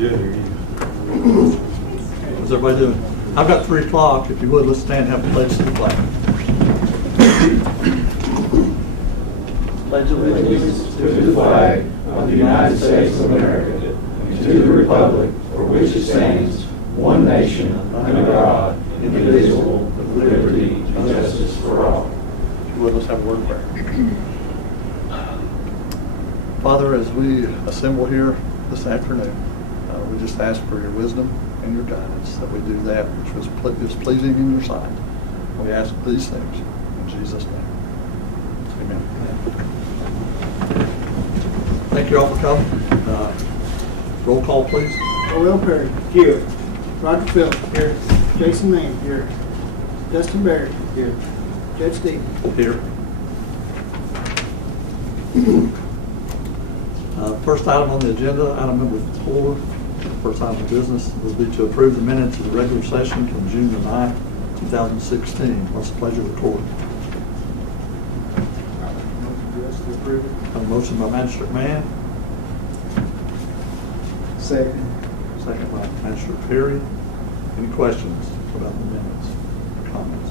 agenda. What's everybody doing? I've got 3 o'clock. If you would, let's stand and have the pledge to the flag. Pledge Allegiance to the flag of the United States of America and to the republic for which it stands, one nation, under God, indivisible, with liberty and justice for all. If you would, let's have a word of prayer. Father, as we assemble here this afternoon, we just ask for your wisdom and your guidance that we do that which is pleasing in your sight. We ask these things in Jesus' name. Amen. Thank you all for coming. Roll call, please. Will Perry. Here. Roger Phillips. Here. Jason Mann. Here. Dustin Barrett. Here. Jed Stevens. Here. First item on the agenda, item number 4, first item of business, will be to approve the minutes of the regular session from June the 9th, 2016. What's the pleasure of the court? A motion by Magistrate Mann. Second. Second by Magistrate Perry. Any questions about the minutes or comments?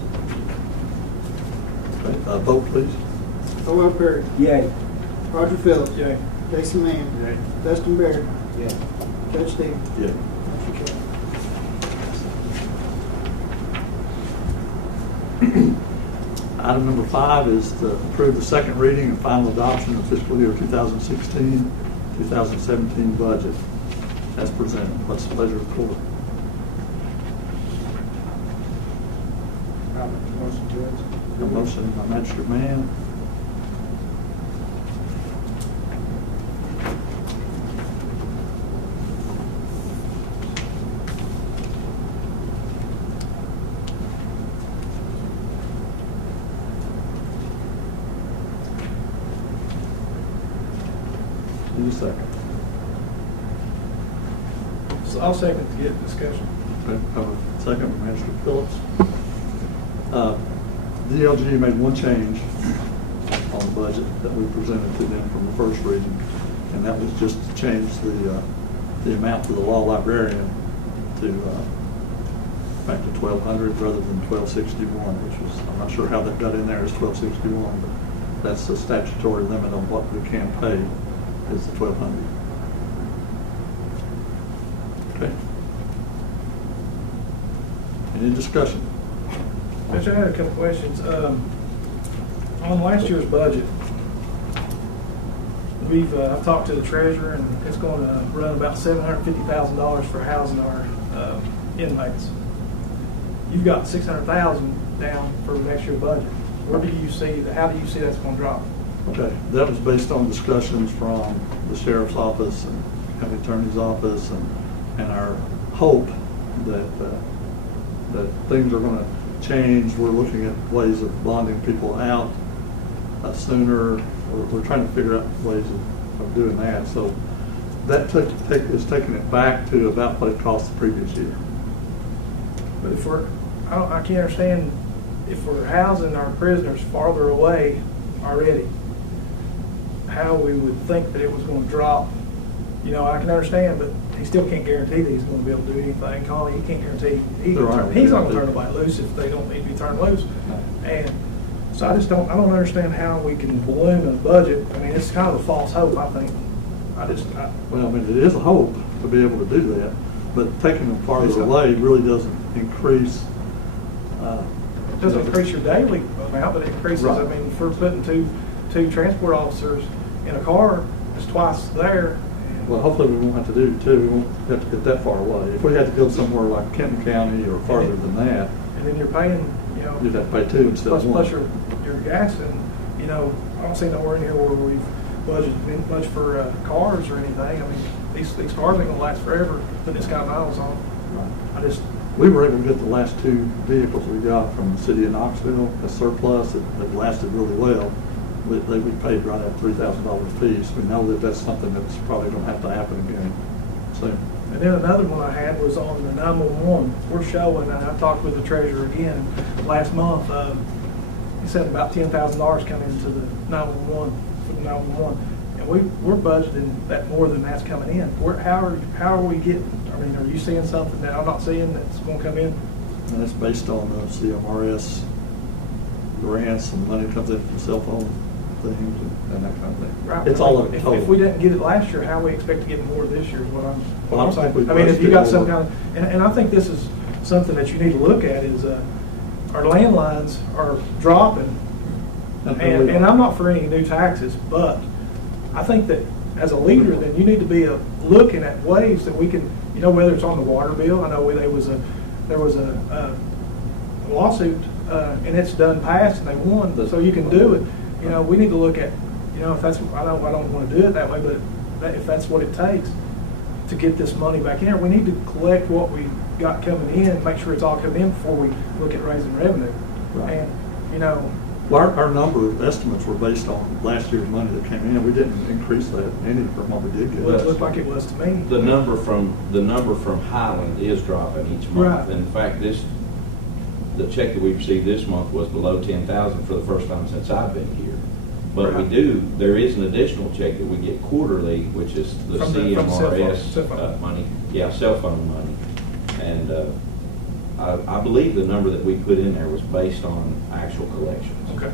Okay, vote please. Will Perry. Yay. Roger Phillips. Yay. Jason Mann. Yay. Dustin Barrett. Yay. Jed Stevens. Yeah. Motion carried. Item number 5 is to approve the second reading and final adoption of fiscal year 2016-2017 budget as presented. What's the pleasure of the court? I'll make the motion to it. A motion by Magistrate Mann. Need a second. So I'll second to get discussion. Okay, have a second by Magistrate Phillips. DLG made one change on the budget that we presented to them from the first reading, and that was just to change the amount to the law librarian to back to $1,200 rather than $1,261, which was, I'm not sure how that got in there as $1,261, but that's the statutory limit on what we can pay is the $1,200. Okay. Any discussion? Judge, I had a couple questions. On last year's budget, I've talked to the treasurer, and it's going to run about $750,000 for housing our inmates. You've got $600,000 down for next year's budget. Where do you see how do you see that's going to drop? Okay, that was based on discussions from the sheriff's office and county attorney's office, and our hope that things are going to change. We're looking at ways of bonding people out sooner. We're trying to figure out ways of doing that. So that is taking it back to about what it cost the previous year. But if I can't understand if we're housing our prisoners farther away already, how we would think that it was going to drop. You know, I can understand, but he still can't guarantee that he's going to be able to do anything. Conley, he can't guarantee he's not going to turn nobody loose if they don't need to be turned loose. And so I don't understand how we can balloon a budget. I mean, it's kind of a false hope, I think. Well, I mean, it is a hope to be able to do that, but taking them farther away really doesn't increase. It doesn't increase your daily amount, but it increases. Right. I mean, if we're putting two transport officers in a car, it's twice there. Well, hopefully we won't have to do 2. We won't have to get that far away. If we had to go somewhere like Kenton County or farther than that, And then you're paying, you know, you'd have to pay 2 instead of 1. plus your gas, and you know, I don't see nowhere in here where we've budgeted much for cars or anything. I mean, these cars ain't gonna last forever putting this kind of miles on. Right. We were able to get the last 2 vehicles we got from the city of Knoxville, a surplus that lasted really well. We paid right at $3,000 a piece. We know that that's something that's probably going to have to happen again soon. And then another one I had was on the 911. We're showing, and I talked with the treasurer again last month. He said about $10,000 come into the 911 for the 911, and and we're budgeting that more than that's coming in. How are we getting, I mean, are you seeing something that I'm not seeing that's gonna come in? And it's based on the CMRS grants and money comes in from cell phone things and that kind of thing. Right. It's all of it If total. we didn't get it last year, how we expect to get more this year is what I'm Well, I don't think saying. we I mean, if you got budgeted some more. kind of, and I think this is something that you need to look at is, our landlines are dropping. And I'm not for any new taxes, but I think that as a leader, then you need to be looking at ways that we can, you know, whether it's on the water bill. I know there was a lawsuit, and it's done passed, and they won, so you can do it. You know, we need to look at, you know, if that's, I don't want to do it that way, but if that's what it takes to get this money back in here, we need to collect what we got coming in, make sure it's all coming in before we look at raising revenue. Right. And, you know, Well, our number estimates were based on last year's money that came in. We didn't increase that any from what we did get. it looked like it was to me. The number from Highland is dropping each month. Right. In fact, the check that we received this month was below 10,000 for the first time since I've been here. But Right. there is an additional check that we get quarterly, which is the From the cell phone, CMRS cell phone. money. Yeah, cell phone money. And I believe the number that we put in there was based on actual collections. Okay.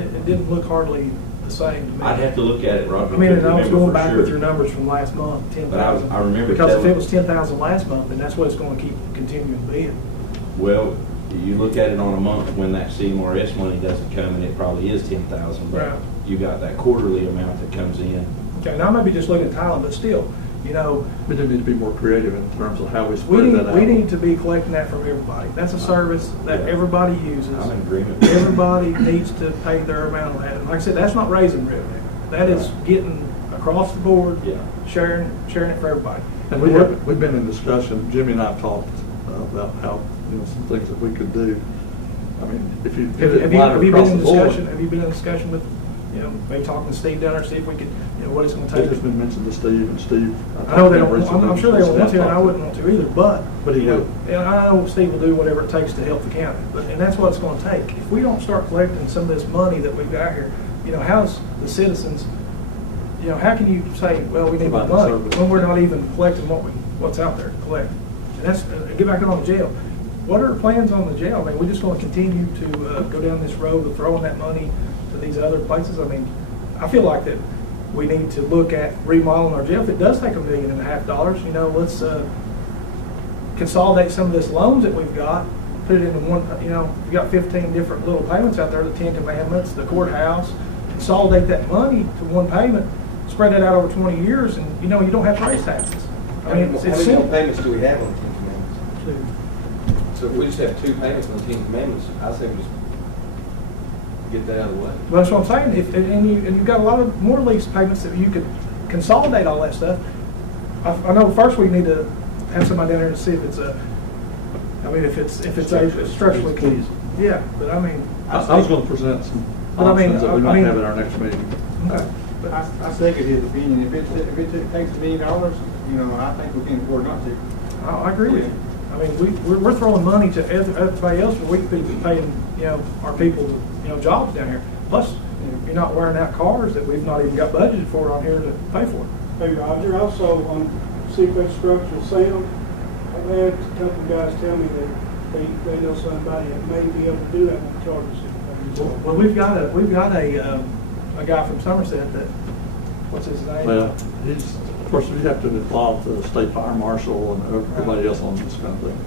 It didn't look hardly the same to me. I'd have to look at it, Roger. I mean, and I was remember going for back sure. with your numbers from last month, 10,000. I remember Because if telling- it was 10,000 last month, then that's what it's going to keep continuing being. Well, you look at it on a month when that CMRS money doesn't come, and it probably is 10,000, Right. but you got that quarterly amount that comes in. Okay, now I may be just looking at Thailand, but still, you know, We do need to be more creative in terms of how we we spread that out. we need to be collecting that from everybody. That's a service that Yeah. everybody uses. I'm in agreement. Everybody needs to pay their amount of that. And like I said, that's not raising revenue. That is getting across the board, Yeah. sharing it for everybody. And we've been in discussion, Jimmy and I have talked about how, you know, some things that we could do. I mean, if you hit it Have you wider been across in the board. discussion? Have you been in discussion with, you know, maybe talking to Steve down there, see if we could, you know, what it's going to It's take? just been mentioned to Steve, and Steve. I know they talked to him don't. I'm recently, sure they don't want to, and I talked wouldn't want to either. But But he you know, will. and I know Steve will do whatever it takes to help the county. And that's what it's going to take. If we don't start collecting some of this money that we've got here, you know, how's the citizens? You know, how can you say, well, we need more Provide money service. when we're not even collecting what's out there to collect? And that's get back on the jail. What are our plans on the jail? I mean, we're just going to continue to go down this road of throwing that money to these other places. I mean, I feel like that we need to look at remodeling our jail. If it does take $1.5 million, you know, let's consolidate some of this loans that we've got, put it into one. You know, we've got 15 different little payments out there: the 10 Commandments, the courthouse. Consolidate that money to one payment, spread that out over 20 years, and you know, you don't have to raise taxes. I mean, it's How many more simple. payments do we have on the Ten Commandments? So if we just have 2 payments on the Ten Commandments, I say we just get that out of the way. Well, that's what I'm saying. And you've got a lot of more lease payments that you could consolidate all that stuff. I know first we need to have somebody down there to see if it's a structurally clean. Yeah, but I mean. I was going to present some But I mean, options that we I might mean- have at our next meeting. Okay. But I second his opinion. If it takes $1 million, you know, I think we can afford not to. I agree with you. I mean, we're throwing money to everybody else, but we could be paying, you know, our people, you know, jobs down here. Plus, you know, you're not wearing out cars that we've not even got budgeted for on here to pay for. Hey, Roger, also on Sequest Structural Sound, I've had a couple of guys tell me that they know somebody that may be able to do that with charges. Well, we've got a guy from Somerset that, what's his name? Well, of course, we have to involve the state fire marshal and everybody else on this kind of thing.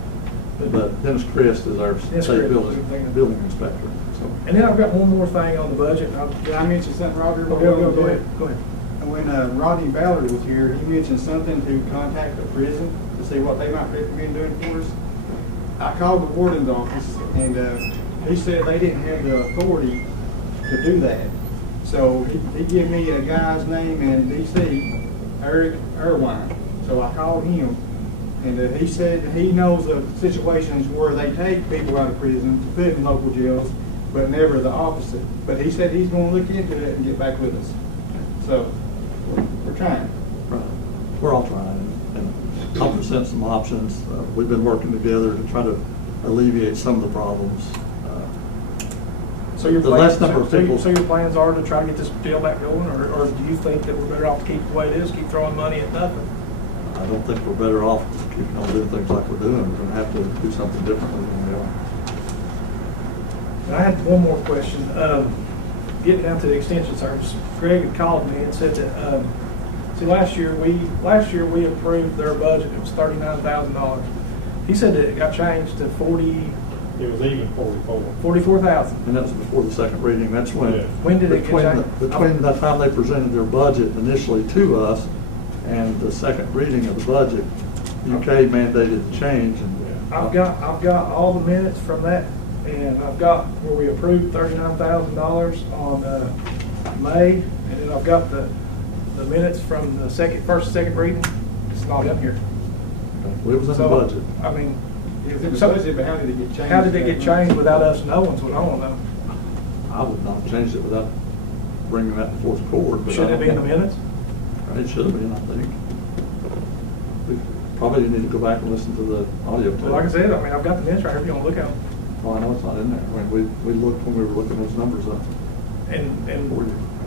But Dennis Christ is our Dennis state Christ. building inspector. So And then I've got one more thing on the budget. Did I mention something, Roger? Go ahead. Go ahead. When Rodney Ballard was here, he mentioned something to contact the prison to see what they might recommend doing for us. I called the warden's office, and he said they didn't have the authority to do that. So he gave me a guy's name in D.C., Eric Irwine. So I called him, and he said he knows of situations where they take people out of prison to put in local jails, but never the opposite. But he said he's going to look into it and get back with us. So we're trying. right. We're all trying, and I'll present some options. We've been working together to try to alleviate some of the problems. So your the plans, less number of people. so your plans are to try to get this deal back going, or do you think that we're better off to keep it the way it is, keep throwing money at nothing? I don't think we're better off just keeping on doing things like we're doing. We're gonna have to do something differently than we are. And I had one more question. Getting down to the extension service, Greg had called me and said that, see, last year we approved their budget. It was $39,000. He said that it got changed to It was even 44. 44,000. And that was before the second reading. That's when. Yeah. When did it get between changed? Between the time they presented their budget initially to us and the second reading of the budget, UK mandated the change, and I've got all the minutes from that, and I've got where we approved $39,000 on May, and then I've got the minutes from the first and second reading. It's not in here. it was in the So, budget. I mean, It's in the budget, but how did it get changed? how did it get changed without us knowing? Is what I want to know. I would not have changed it without bringing that before the court. But I Shouldn't it don't be in the know. minutes? It should have been, I think. We probably need to go back and listen to the audio tape. Well, like I said, I mean, I've got the minutes right here if you want to look at them. Oh, I know it's not in there. I mean, we looked when we were looking those numbers up. And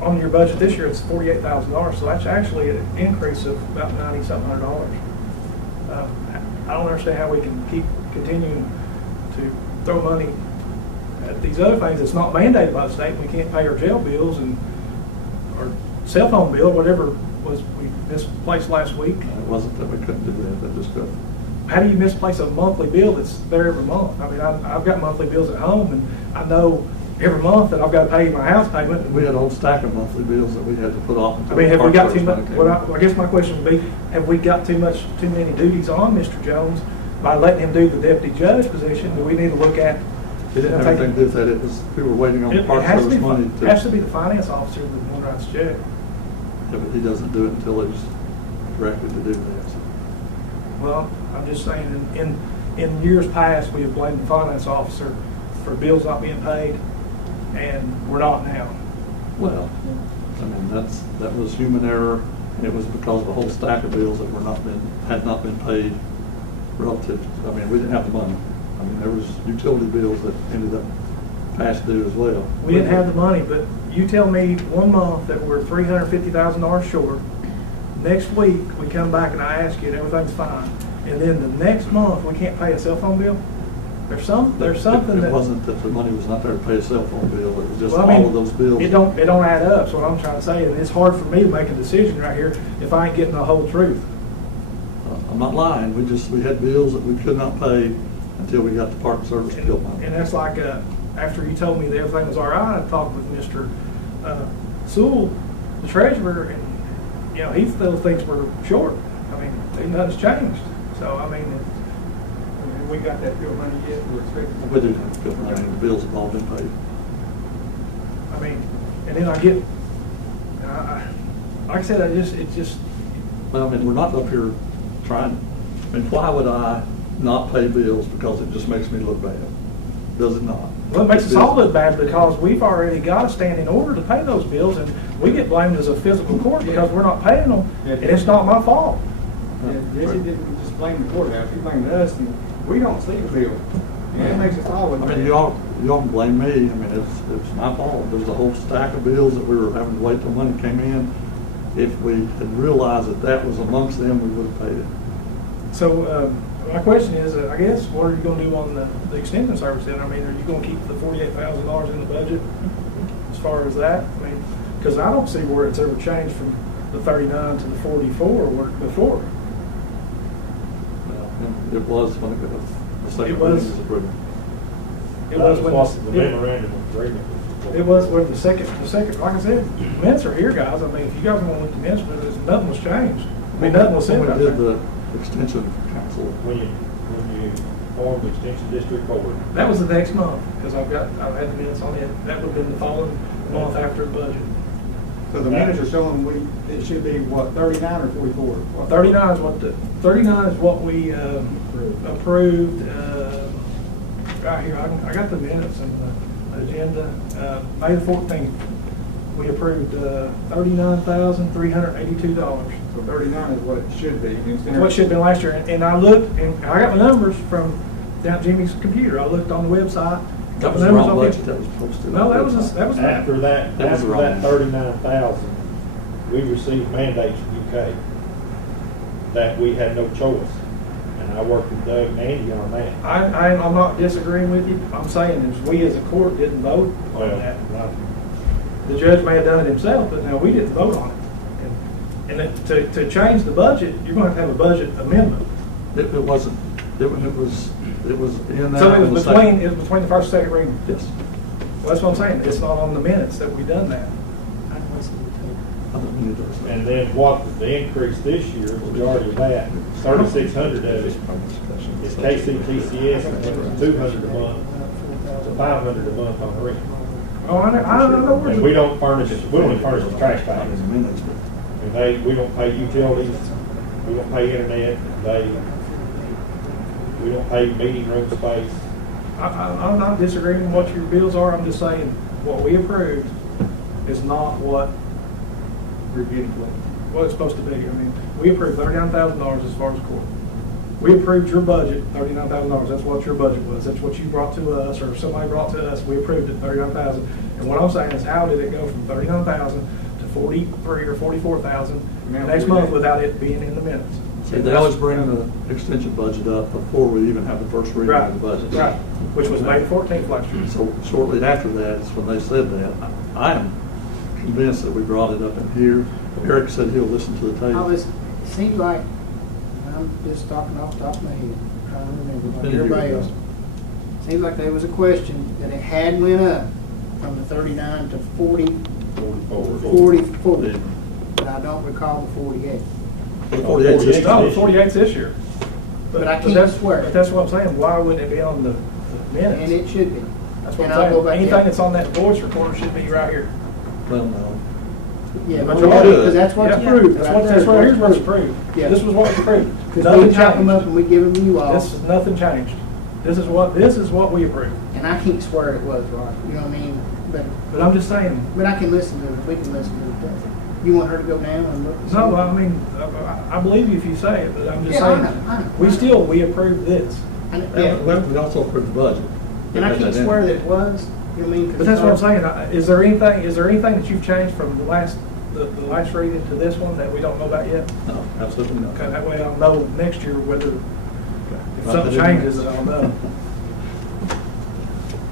on your budget this year, it's $48,000, so that's actually an increase of about $90-something hundred. I don't understand how we can keep continuing to throw money at these other things that's not mandated by the state. We can't pay our jail bills and our cell phone bill, whatever was we misplaced last week. It wasn't that we couldn't do that, that just got. How do you misplace a monthly bill that's there every month? I mean, I've got monthly bills at home, and I know every month that I've got to pay my house payment. We had a whole stack of monthly bills that we had to put off. I mean, have we got too much? much? Well, I guess my question would be, have we got too many duties on Mr. Jones by letting him do the deputy judge position? Do we need to look at? It didn't have anything to do with that. It was, we were waiting on the It Park has to Service be, money it has to be the finance officer that one writes the check. Yeah, but he doesn't do it until he's directed to do that. So. Well, I'm just saying, in years past, we have blamed the finance officer for bills not being paid, and we're not now. Well, I mean, that was human error, and it was because of a whole stack of bills that had not been paid relative. I mean, we didn't have the money. I mean, there was utility bills that ended up past due as well. We didn't have the money, but you tell me 1 month that we're $350,000 short. Next week, we come back and I ask you and everything's fine. And then the next month, we can't pay a cell phone bill? There's something that... It wasn't that the money was not there to pay a cell phone bill. It was just Well, I mean, all of those bills. It don't add up, is what I'm trying to say. And it's hard for me to make a decision right here if I ain't getting the whole truth. I'm not lying. We had bills that we could not pay until we got the Park Service bill money. And that's like, after you told me that everything was all right, I talked with Mr. Sewell, the treasurer, and, you know, he still thinks we're short. I mean, nothing's changed. So, I mean, We got that bill money yet, we're expecting. We do have to bill money, and the bills have all been paid. I mean, and then I get, like I said, it's just, Well, I mean, we're not up here trying, I mean, why would I not pay bills because it just makes me look bad? Does it not? well, it makes us all look bad because we've already got a standing order to pay those bills, and we get blamed as a physical court because we're not paying them, and it's not my fault. Jesse didn't just blame the courthouse, he blamed us, and we don't see the bill. And it makes us all look I bad. mean, y'all can blame me. I mean, it's my fault. There's a whole stack of bills that we were having to wait till money came in. If we had realized that was amongst them, we would have paid it. So, my question is, I guess, what are you gonna do on the extension service then? I mean, are you gonna keep the $48,000 in the budget as far as that? I mean, because I don't see where it's ever changed from the 39 to the 44 before. Well, it was when the second It was. reading was approved. It was when the memorandum of agreement. it was where the second, like I said, minutes are here, guys. I mean, if you guys want to look at the minutes, but nothing was changed. I mean, nothing was said When about we did that. the extension council, When you formed Extension District Board. That was the next month, because I've had the minutes on it. That would have been the following month after the budget. So the minutes are showing it should be what, 39 or 44? Well, 39 is what we approved, right here, I got the minutes and the agenda. May the 14th, we approved $39,382. So 39 is what it should be. It's what should have been last year. And I looked, and I got my numbers from down Jimmy's computer. I looked on the website, That was the wrong budget that was posted. No, that was. After that, That was after wrong. that 39,000, we received mandates from UK that we had no choice. And I worked with Doug and Andy on that. I'm not disagreeing with you. I'm saying is we as a court didn't vote on Well, that. The judge may have done it himself, but no, we didn't vote on it. And to change the budget, you're going to have a budget amendment. It wasn't, it was in that. So on it the was second- between the first and second reading. Yes. Well, that's what I'm saying. It's not on the minutes that we done that. I don't mean to- And then what the increase this year, majority of that, 3,600 of it is KCTCS, and it was 200 a month to 500 a month on rent. Oh, I know where. And we don't furnish the trash Not bags. in the minutes, but And we don't pay utilities, we don't pay internet, we don't pay meeting room space. I'm not disagreeing with what your bills are. I'm just saying what we approved is not what We're getting what it's supposed to be. I mean, we approved $39,000 as far as court. We approved your budget, $39,000. That's what your budget was. That's what you brought to us, or somebody brought to us. We approved it, $39,000. And what I'm saying is, how did it go from $39,000 to 43 or 44,000 next month without it being in the minutes? see, they always bring the extension budget up before we even have the first reading of the budget. Right, which was May 14th last year. So shortly after that is when they said that. I am convinced that we brought it up in here. Eric said he'll listen to the tape. Oh, listen, it seems like, I'm just talking off the top of my head, trying to remember, It's like been a year everybody ago. else. Seems like there was a question that it had went up from the 39 to 44, Yeah. but I don't recall the 48. The 48 's this No, time. the 48's this year. But I can't that's- swear. But that's what I'm saying. Why wouldn't it be on the minutes? And it should be. That's what And I'm I'll go saying. back Anything down. that's on that voice recorder should be right here. Well, no. Yeah, But but you ought to. because that's what's Yeah, approved. That's right what, there that's is right, what's here's what's approved. Yeah. This was what's approved. Because Nothing we chop them up changed. and we give them to you all, This is nothing changed. This is what we approved. and I can't swear it was right, you know what I mean? But I'm just saying, But I can listen to it, we can listen to it. You want her to go down and look? and see? no, I mean, I believe you if you say it, but I'm just Yeah, I saying, know, I know. we approved this. Yeah, Well, we also approved the budget. and I Had can't that in. swear that it was, you know what I mean? 'Cause But that's what I'm it's saying. Is there anything that you've changed from the last reading to this one that we don't know about yet? No, absolutely not. Okay, that way I'll know next year whether, if Not something that it changes, is. I'll know.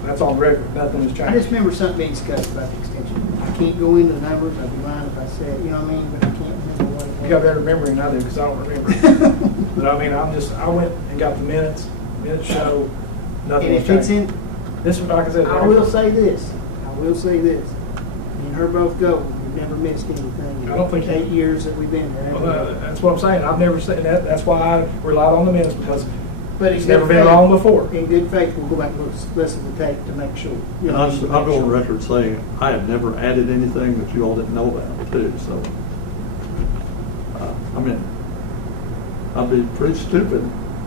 That's on record, nothing has I changed. just remember something being discussed about the extension. I can't go into the numbers, I'd be lying if I said, you know what I mean, but I can't remember what it was. You got better memory than I do, because I don't remember. But I mean, I went and got the minutes show, nothing And was if it's changed. in, This is, like I said. I will say this, me and her both go, we've never missed anything. I don't think in 8 years that we've been there. Well, that's what I'm saying, I've never said that, that's why I relied on the minutes, because But in it's good never been faith- wrong before. In good faith, we'll go back and listen to the tape to make sure. you And know, I'll to go make on sure. record saying, I have never added anything that you all didn't know about too, so. I mean, I'd be pretty stupid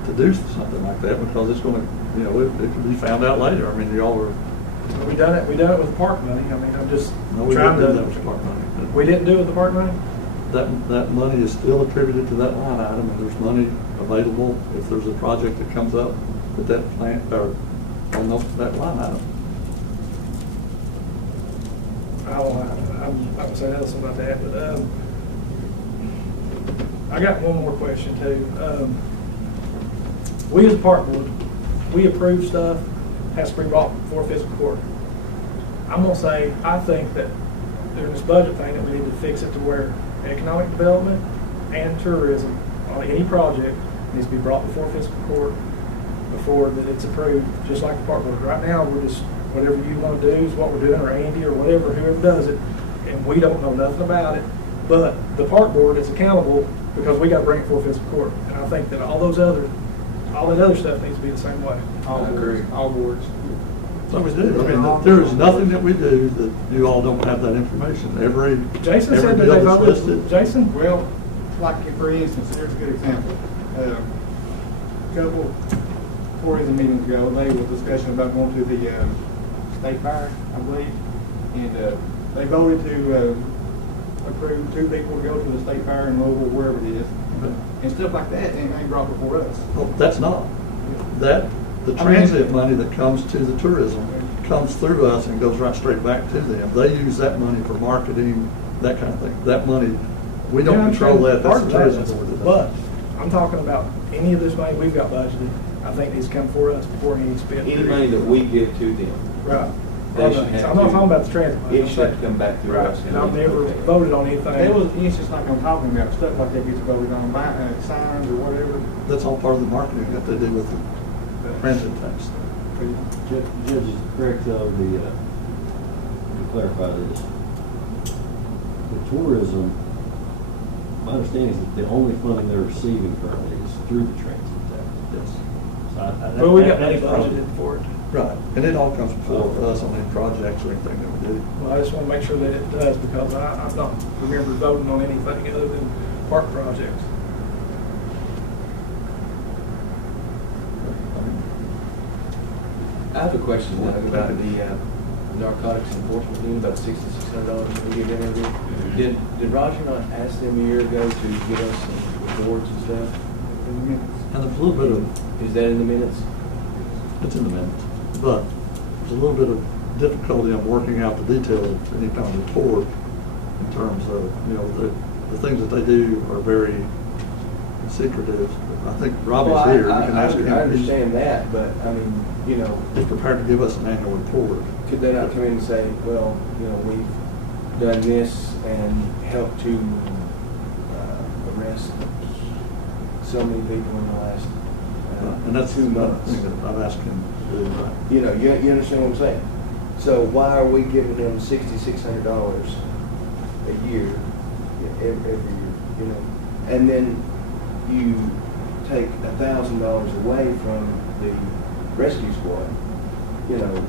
to do something like that because it's gonna, you know, it could be found out later. I mean, y'all are, We done it with the park money, I mean, I'm just no, we trying didn't do to. that with park money. We didn't do it with the park money? That money is still attributed to that line item, and there's money available if there's a project that comes up with that plant, or on that line item. I'm not gonna say nothing about that, but, I got one more question too. We as a park board, we approve stuff, has to be brought before fiscal court. I'm gonna say, I think that during this budget thing, that we need to fix it to where economic development and tourism on any project needs to be brought before fiscal court before that it's approved, just like the park board. Right now, we're just, whatever you wanna do is what we're doing, or Andy, or whatever, whoever does it, and we don't know nothing about it. But the park board is accountable because we gotta bring it before fiscal court. And I think that all that other stuff needs to be the same way. All boards, all boards. So we do. I mean, there is nothing that we do that you all don't have that information. Every Jason said that bill they that's voted, listed. Jason? Well, like for instance, here's a good example. A couple tourism meetings ago, they was discussion about going to the state fair, I believe, and they voted to approve 2 people to go to the state fair in Louisville, wherever it is, and stuff like that, and they brought before us. Well, that's not. The I mean- transit money that comes to the tourism comes through us and goes right straight back to them. They use that money for marketing, that kind of thing. That money, we don't Yeah, I'm control saying that, that's part the of tourism that, board that but does. I'm talking about any of this money we've got budgeted, I think needs to come for us before any spent. Any money that we give to them, Right. they should have I'm not to- talking about the transit money. it should come back through Right, us. and I've never voted on anything. There was instances like I'm talking about, stuff like that gets voted on, signs or whatever. That's all part of the marketing that they do with the transit tax. Judge is correct though, to clarify this. The tourism, my understanding is that the only funding they're receiving currently is through the transit tax. Yes. Well, we got money that's probably- budgeted for it. Right, and it all comes before us on any projects or anything that we do. Well, I just want to make sure that it does, because I don't remember voting on anything other than park projects. I have a question Doug, about the narcotics enforcement unit, about $6,600 we give them every year. Did Roger not ask them a year ago to give us some reports and stuff? And there's a little bit of, Is that in the minutes? it's in the minutes, but there's a little bit of difficulty in working out the details of any kind of report in terms of, you know, the things that they do are very secretive. I think Robbie's Well, here, you can ask him. I understand that, but I mean, you know, He's prepared to give us an annual report. could they not come in and say, well, you know, we've done this and helped to arrest so many people in the last And that's 2 another months? thing that I've asked him to do, right? You know, you understand what I'm saying? So why are we giving them $6,600 a year, every year, you know? And then you take $1,000 away from the rescue squad, you know?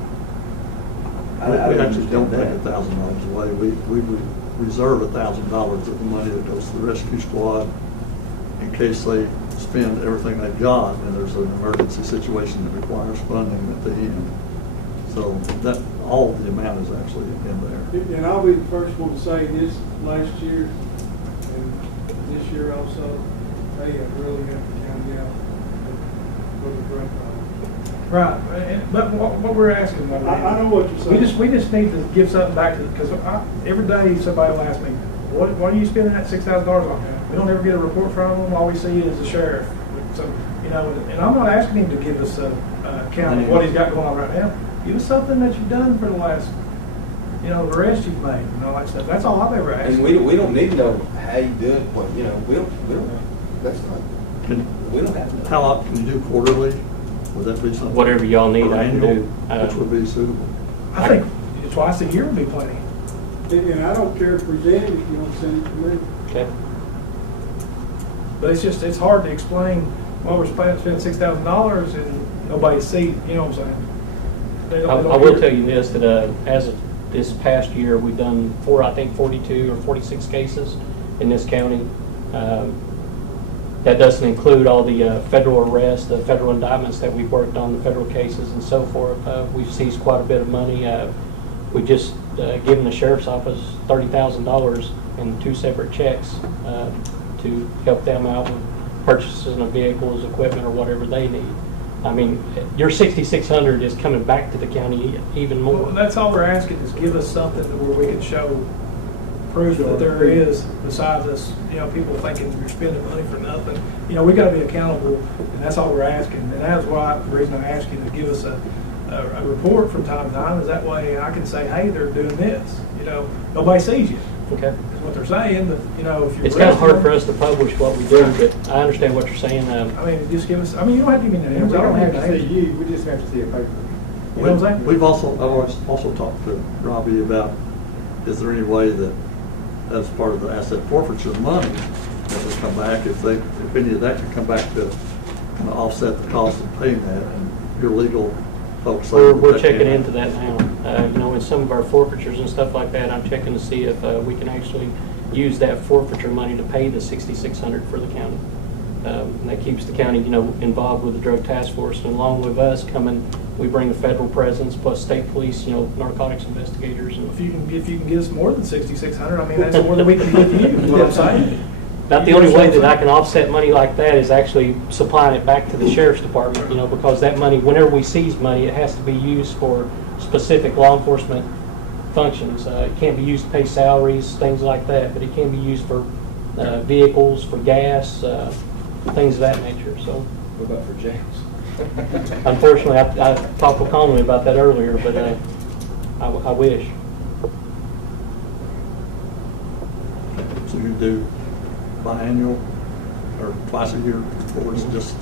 I We don't actually don't take understand that. $1,000 away. We reserve $1,000 of the money that goes to the rescue squad in case they spend everything they've got and there's an emergency situation that requires funding at the end. So that, all of the amount is actually in there. And I'll be the first one to say this last year and this year also, they have really helped the county out with the drug problem. Right, but what we're asking about. I know what you're saying. We just need to give something back to, because every day somebody will ask me, what are you spending that $6,000 on? We don't ever get a report from them, all we see is the sheriff. So, you know, and I'm not asking him to give us a count of what he's got going on right now. Give us something that you've done for the last, you know, the arrests you've made and all that stuff. That's all I've ever asked. And we don't need to know how you do it, what, you know, we don't, that's not, we don't have to know. How often can you do quarterly? Would that be something? Whatever y'all need, Or I can annual, do. Which would be suitable. I think twice a year would be plenty. And I don't care to present it if you don't send it to me. Okay. But it's hard to explain why we're spending $6,000 and nobody sees, you know what I'm saying? They I don't will hear. tell you this, that as of this past year, we've done 42 or 46 cases in this county. That doesn't include all the federal arrests, the federal indictments that we've worked on, the federal cases and so forth. We've seized quite a bit of money. We've just given the sheriff's office $30,000 in 2 separate checks to help them out with purchases of vehicles, equipment, or whatever they need. I mean, your $6,600 is coming back to the county even more. Well, that's all we're asking, is give us something where we can show proof that there is, besides us, you know, people thinking you're spending money for nothing. You know, we gotta be accountable, and that's all we're asking. And that's why, the reason I ask you to give us a report from time to time, is that way I can say, hey, they're doing this. You know, nobody sees you, Okay. is what they're saying, but, you know, if you're. It's kind of hard arresting for us to publish what we do, but I understand what you're saying. them, I mean, just give us, I mean, you don't have to give me We names. I don't have to names. see you, we just have to see a paper. You know what I'm saying? I've also talked to Robbie about, is there any way that, as part of the asset forfeiture money, that would come back, if any of that could come back to kind of offset the cost of paying that, and your legal folks. say We're that checking can't into that now. You know, in some of our forfeitures and stuff like that, I'm checking to see if we can actually use that forfeiture money to pay the $6,600 for the county. And that keeps the county, you know, involved with the drug task force, and along with us coming, we bring a federal presence plus state police, you know, narcotics investigators. And If you can give us more than 6,600, I mean, that's more than we can give you, is what I'm saying. About the only way that I can offset money like that is actually supplying it back to the sheriff's department, you know, because that money, whenever we seize money, it has to be used for specific law enforcement functions. It can't be used to pay salaries, things like that, but it can be used for vehicles, for gas, things of that nature. So, What about for jails? unfortunately, I talked with Conley about that earlier, but I wish. So you do biannual or twice a year, or is it just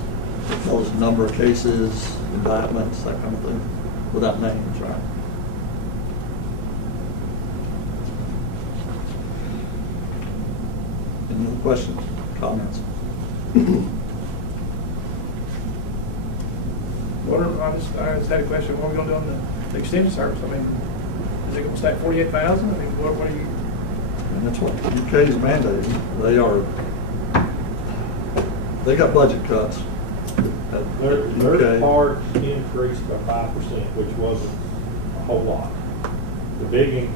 those number of cases, indictments, that kind of thing, without names, right? Any other questions, comments? I just had a question, what are we gonna do on the extension service? I mean, is it gonna stay at 48,000? I mean, what are you? And that's what UK is mandating. They got budget cuts. at Their UK. parts increased by 5%, which wasn't a whole lot. The big,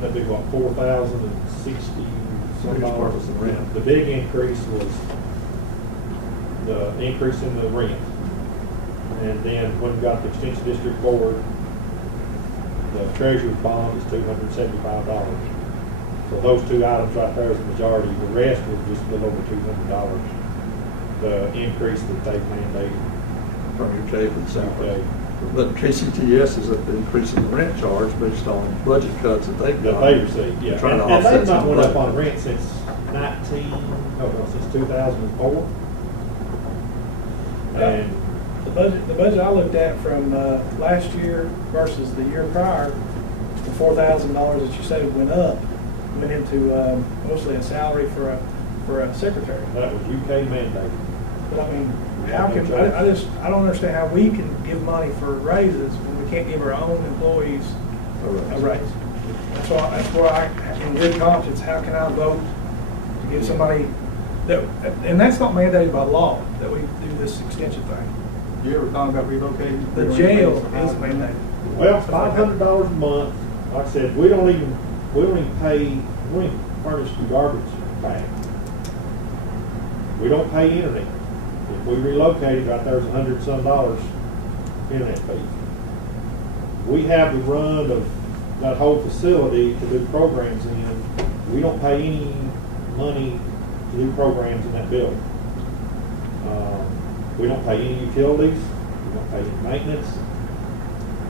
that'd be what, $4,060 some Biggest part dollars. was the rent. The big increase was the increase in the rent. And then when we got the Extension District Board, the treasurer's bond is $275. So those two items right there is the majority. The rest was just a little over $200. The increase that they mandated. From UK for the same Okay. But KCTS is increasing the rent charge based on budget cuts that they've That got. they received, yeah. Trying to And offset they've not some went of up that. on rent since since 2004. And The budget I looked at from last year versus the year prior, the $4,000 that you said went up, went into mostly a salary for a secretary. that was UK mandated. But I mean, how can, I don't understand how we can give money for raises when we can't give our own employees a raise. That's why in good conscience, how can I vote to give somebody that, and that's not mandated by law that we do this extension thing. You ever thought about relocating? The jail is mandated. Well, $500 a month. Like I said, we don't even furnish the garbage bag. We don't pay internet. If we relocated, right there's $100 some internet fee. We have the run of that whole facility to do programs in. We don't pay any money to do programs in that building. We don't pay any utilities. We don't pay any maintenance.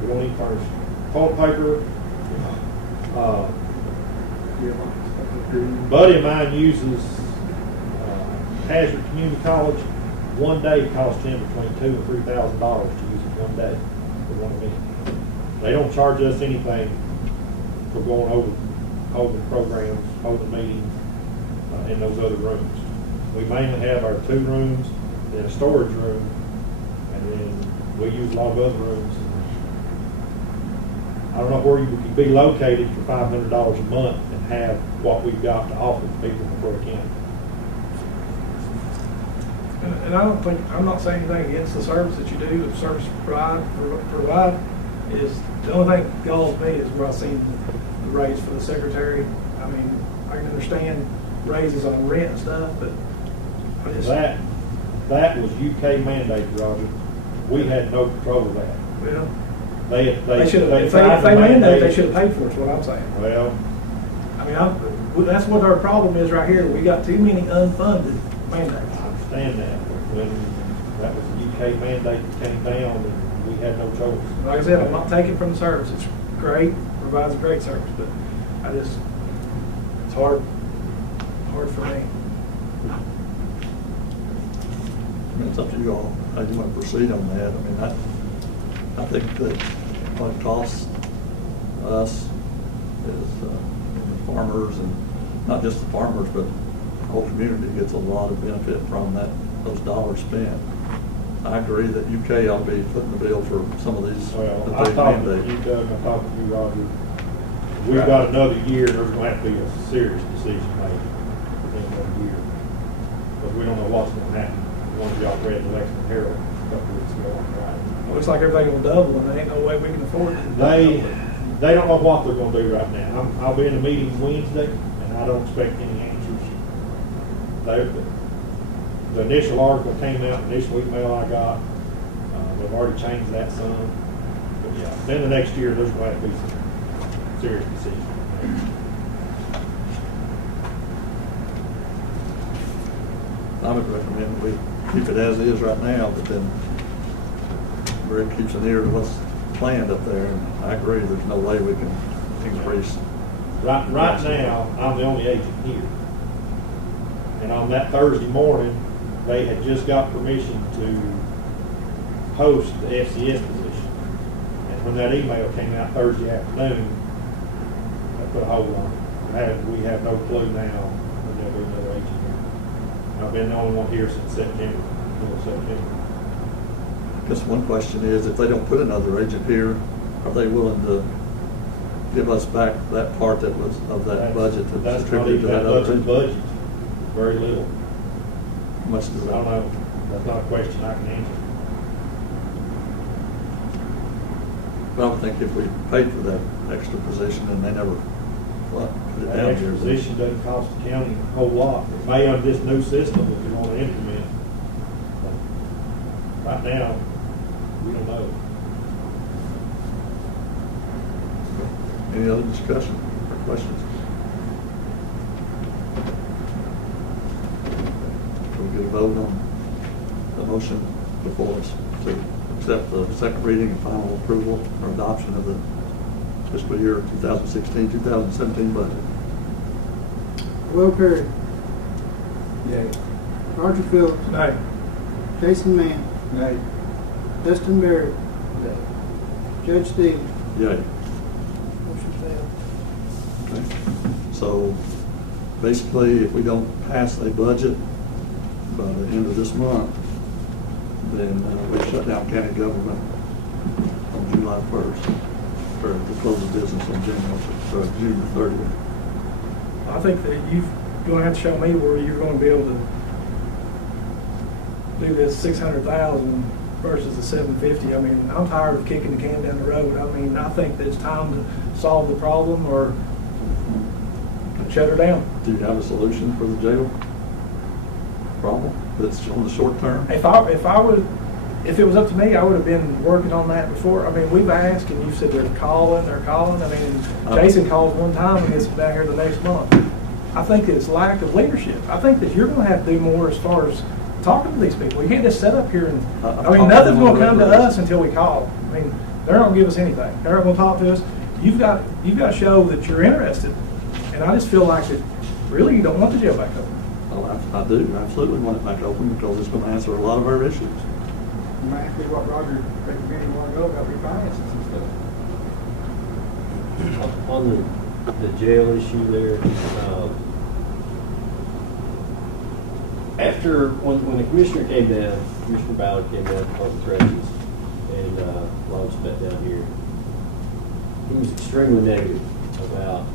We don't even furnish toilet paper. Buddy of mine uses Hazard Community College. One day costs him between $2,000 and $3,000 to use it one day for 1 minute. They don't charge us anything for going over, holding programs, holding meetings in those other rooms. We mainly have our 2 rooms, then a storage room, and then we use a lot of other rooms. I don't know where you could be located for $500 a month and have what we've got to offer people in Florida County. And I don't think, I'm not saying anything against the service that you do, the service provide is, the only thing that galls me is where I've seen the raise for the secretary. I mean, I can understand raises on rent and stuff, but I just. That was UK mandated, Roger. We had no control of that. Well, They should have, if tried they to mandated, mandate they it. should have paid for it, is what I'm saying. Well, I mean, that's what our problem is right here. We got too many unfunded mandates. I understand that, but when that was the UK mandate that came down, and we had no choice. Like I said, I'm not taking from the service. It's great, provides a great service, but it's hard for me. I mean, it's up to you all, how you want to proceed on that. I mean, I think that what it costs us is the farmers, and not just the farmers, but the whole community gets a lot of benefit from those dollars spent. I agree that UK ought to be footing the bill for some of these Well, that I they talked to mandate. you, Doug, I talked to you, Roger. We've got another year, there's gonna have to be a serious decision made within another year. But we don't know what's gonna happen. One of y'all read the Lexington Herald a couple weeks ago on Friday. It looks like everything will double, and there ain't no way we can afford it. They don't know what they're gonna do right now. I'll be in a meeting Wednesday, and I don't expect any answers. The initial article came out, the initial email I got, they've already changed that some. But Yeah, then the next year, there's going to be some serious decisions. I would recommend we keep it as is right now, but then Greg keeps an ear to what's planned up there, and I agree, there's no way we can increase. Right now, I'm the only agent here. And on that Thursday morning, they had just got permission to post the FCS position. And when that email came out Thursday afternoon, I put a hold on it. We have no clue now when there'll be another agent here. I've been the only one here since September, middle of September. I guess one question is, if they don't put another agent here, are they willing to give us back that part that was of that budget that was That's not attributed even to that that much other? in budget, very little. How much does I that? don't know, that's not a question I can answer. But I would think if we paid for that extra position and they never put it That down extra here. position doesn't cost the county a whole lot. It may on this new system that we want to implement. But right now, we don't know. Any other discussion or questions? Can we get a vote on the motion before us to accept the second reading and final approval or adoption of the fiscal year 2016-2017 budget? Will Perry, Yay. Roger Phillips, Nay. Jason Mann, Nay. Dustin Barrett, Judge Stevens. Yay. Motion failed. Okay. So basically, if we don't pass a budget by the end of this month, then we shut down county government on July 1st, or the close of business on June 30th. I think that you're gonna have to show me where you're gonna be able to do this 600,000 versus the 750. I mean, I'm tired of kicking the can down the road. I mean, I think that it's time to solve the problem or shut her down. Do you have a solution for the jail problem that's on the short term? If it was up to me, I would have been working on that before. I mean, we've asked, and you said they're calling. I mean, Jason calls one time and gets down here the next month. I think it's lack of leadership. I think that you're going to have to do more as far as talking to these people. You can't just sit up here and, I mean, nothing's going to come to us until we call. I mean, they're not going to give us anything. They're not going to talk to us. You've got to show that you're interested. And I just feel like that really you don't want the jail back open. Oh, I do. I absolutely want it back open because it's going to answer a lot of our issues. It might be what Roger recommended a while ago about refinances and stuff. On the jail issue there, after, when the commissioner came down, Commissioner Ballard came down to Public Corrections and launched that down here, he was extremely negative about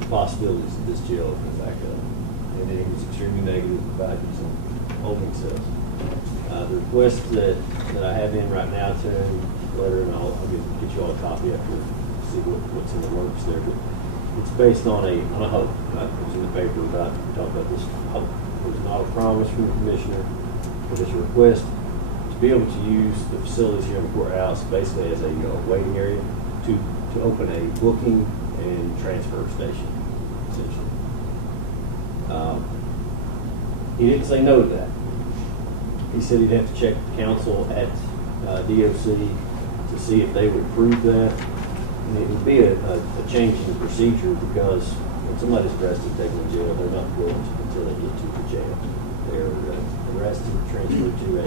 the possibilities of this jail opening back up. And then he was extremely negative about using holding cells. The request that I have in right now to him, letter, and I'll get you all a copy after, see what's in the works there. But it's based on a hope. It was in the paper about, we talked about this hope. It was not a promise from the commissioner, but it's a request to be able to use the facilities here in the courthouse basically as a waiting area to open a booking and transfer station, essentially. He didn't say no to that. He said he'd have to check the council at DOC to see if they would approve that. And it would be a change in the procedure because when somebody's arrested, taken to jail, they're not released until they get to the jail. They're arrested, transferred to a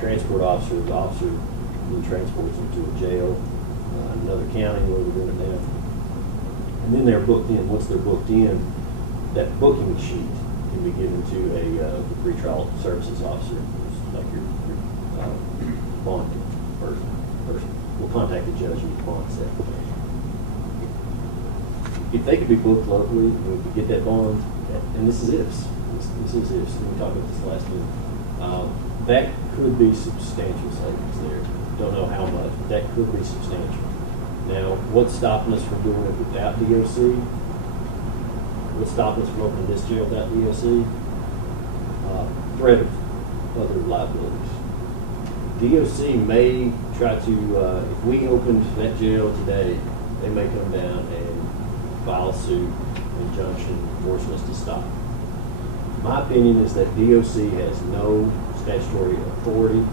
transport officer. The officer then transports them to a jail in another county where they're going to live. And then they're booked in. Once they're booked in, that booking sheet can be given to the pretrial services officer, who's like your bond person. Will contact the judge and get bond set. If they could be booked locally, we could get that bond, and this is ifs. This is ifs. We talked about this last week. That could be substantial savings there. Don't know how much, but that could be substantial. Now, what's stopping us from doing it without DOC? What's stopping us from opening this jail without DOC? Threat of other liabilities. DOC may try to, if we opened that jail today, they may come down and file a suit, injunction, forcing us to stop. My opinion is that DOC has no statutory authority,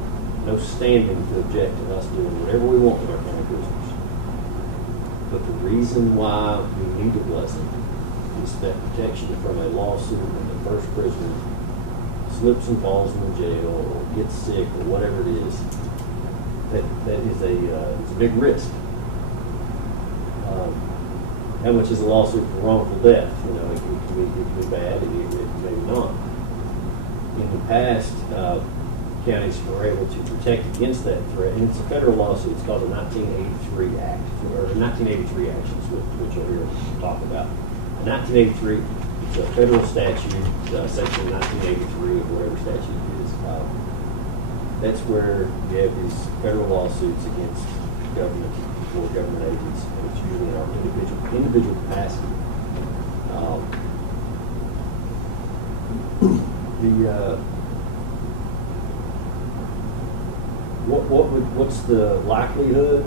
no standing to object to us doing whatever we want with our county prisoners. But the reason why we need a blessing is that protection from a lawsuit when the first prisoner slips and falls in the jail or gets sick or whatever it is. That is it's a big risk. How much is a lawsuit for wrongful death? You know, it can be bad, it may not. In the past, counties were able to protect against that threat, and it's a federal lawsuit. It's called the 1983 Act, or 1983 Actions, which you'll hear talk about. The 1983, it's a federal statute, section 1983 of whatever statute it is. That's where you have these federal lawsuits against government or government agents, and it's usually in our individual capacity. What's the likelihood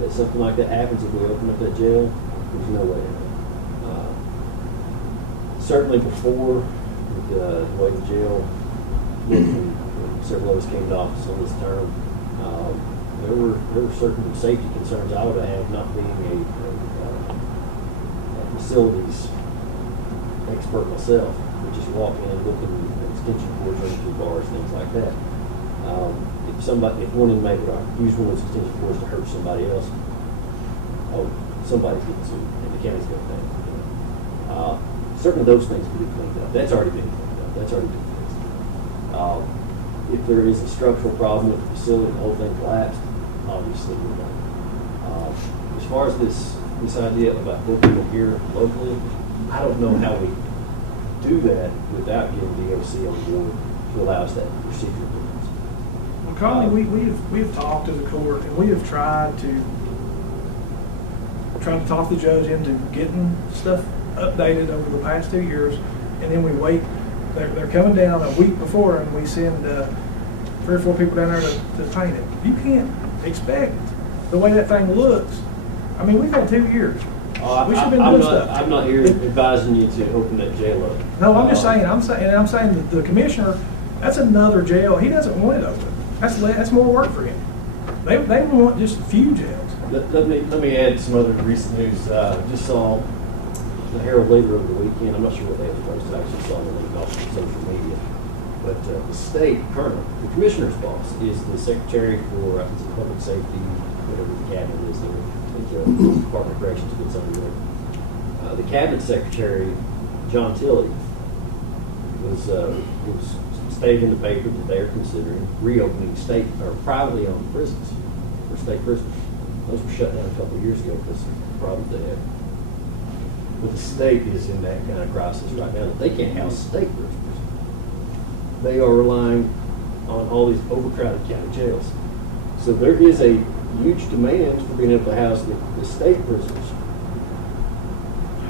that something like that happens if we open up that jail? There's no way. Certainly before the way the jail looked when several of us came to office on this term, there were certain safety concerns I would have not being a facilities expert myself. We just walk in, look at extension cords running through bars, things like that. If one inmate would use one of those extension cords to hurt somebody else, somebody's getting sued, and the county's going to pay. Certainly those things can be cleaned up. That's already been cleaned up. That's already been fixed. If there is a structural problem with the facility, the whole thing collapsed, obviously we're done. As far as this idea about booking them here locally, I don't know how we do that without getting DOC on board to allow us that procedure. Well, Conley, we have talked to the court, and we have tried to talk the judge into getting stuff updated over the past 2 years, and then we wait. They're coming down a week before, and we send 3 or 4 people down there to paint it. You can't expect the way that thing looks. I mean, we've had 2 years. We should have been doing stuff. I'm not here advising you to open that jail up. No, I'm just saying. I'm saying that the commissioner. That's another jail. He doesn't want it open. That's more work for him. They want just a few jails. Let me add some other recent news. Just saw the Herald Leader over the weekend. I'm not sure what they have posted. I actually saw the link off social media. But the state colonel, the commissioner's boss, is the secretary for public safety, whatever the cabinet is there. I think the Department of Corrections gets under there. The cabinet secretary, John Tilley, was stated in the paper that they are considering reopening state or privately owned prisons for state prisoners. Those were shut down a couple of years ago because of the problems they had. But the state is in that kind of crisis right now that they can't house state prisoners. They are relying on all these overcrowded county jails. So there is a huge demand for being able to house the state prisoners.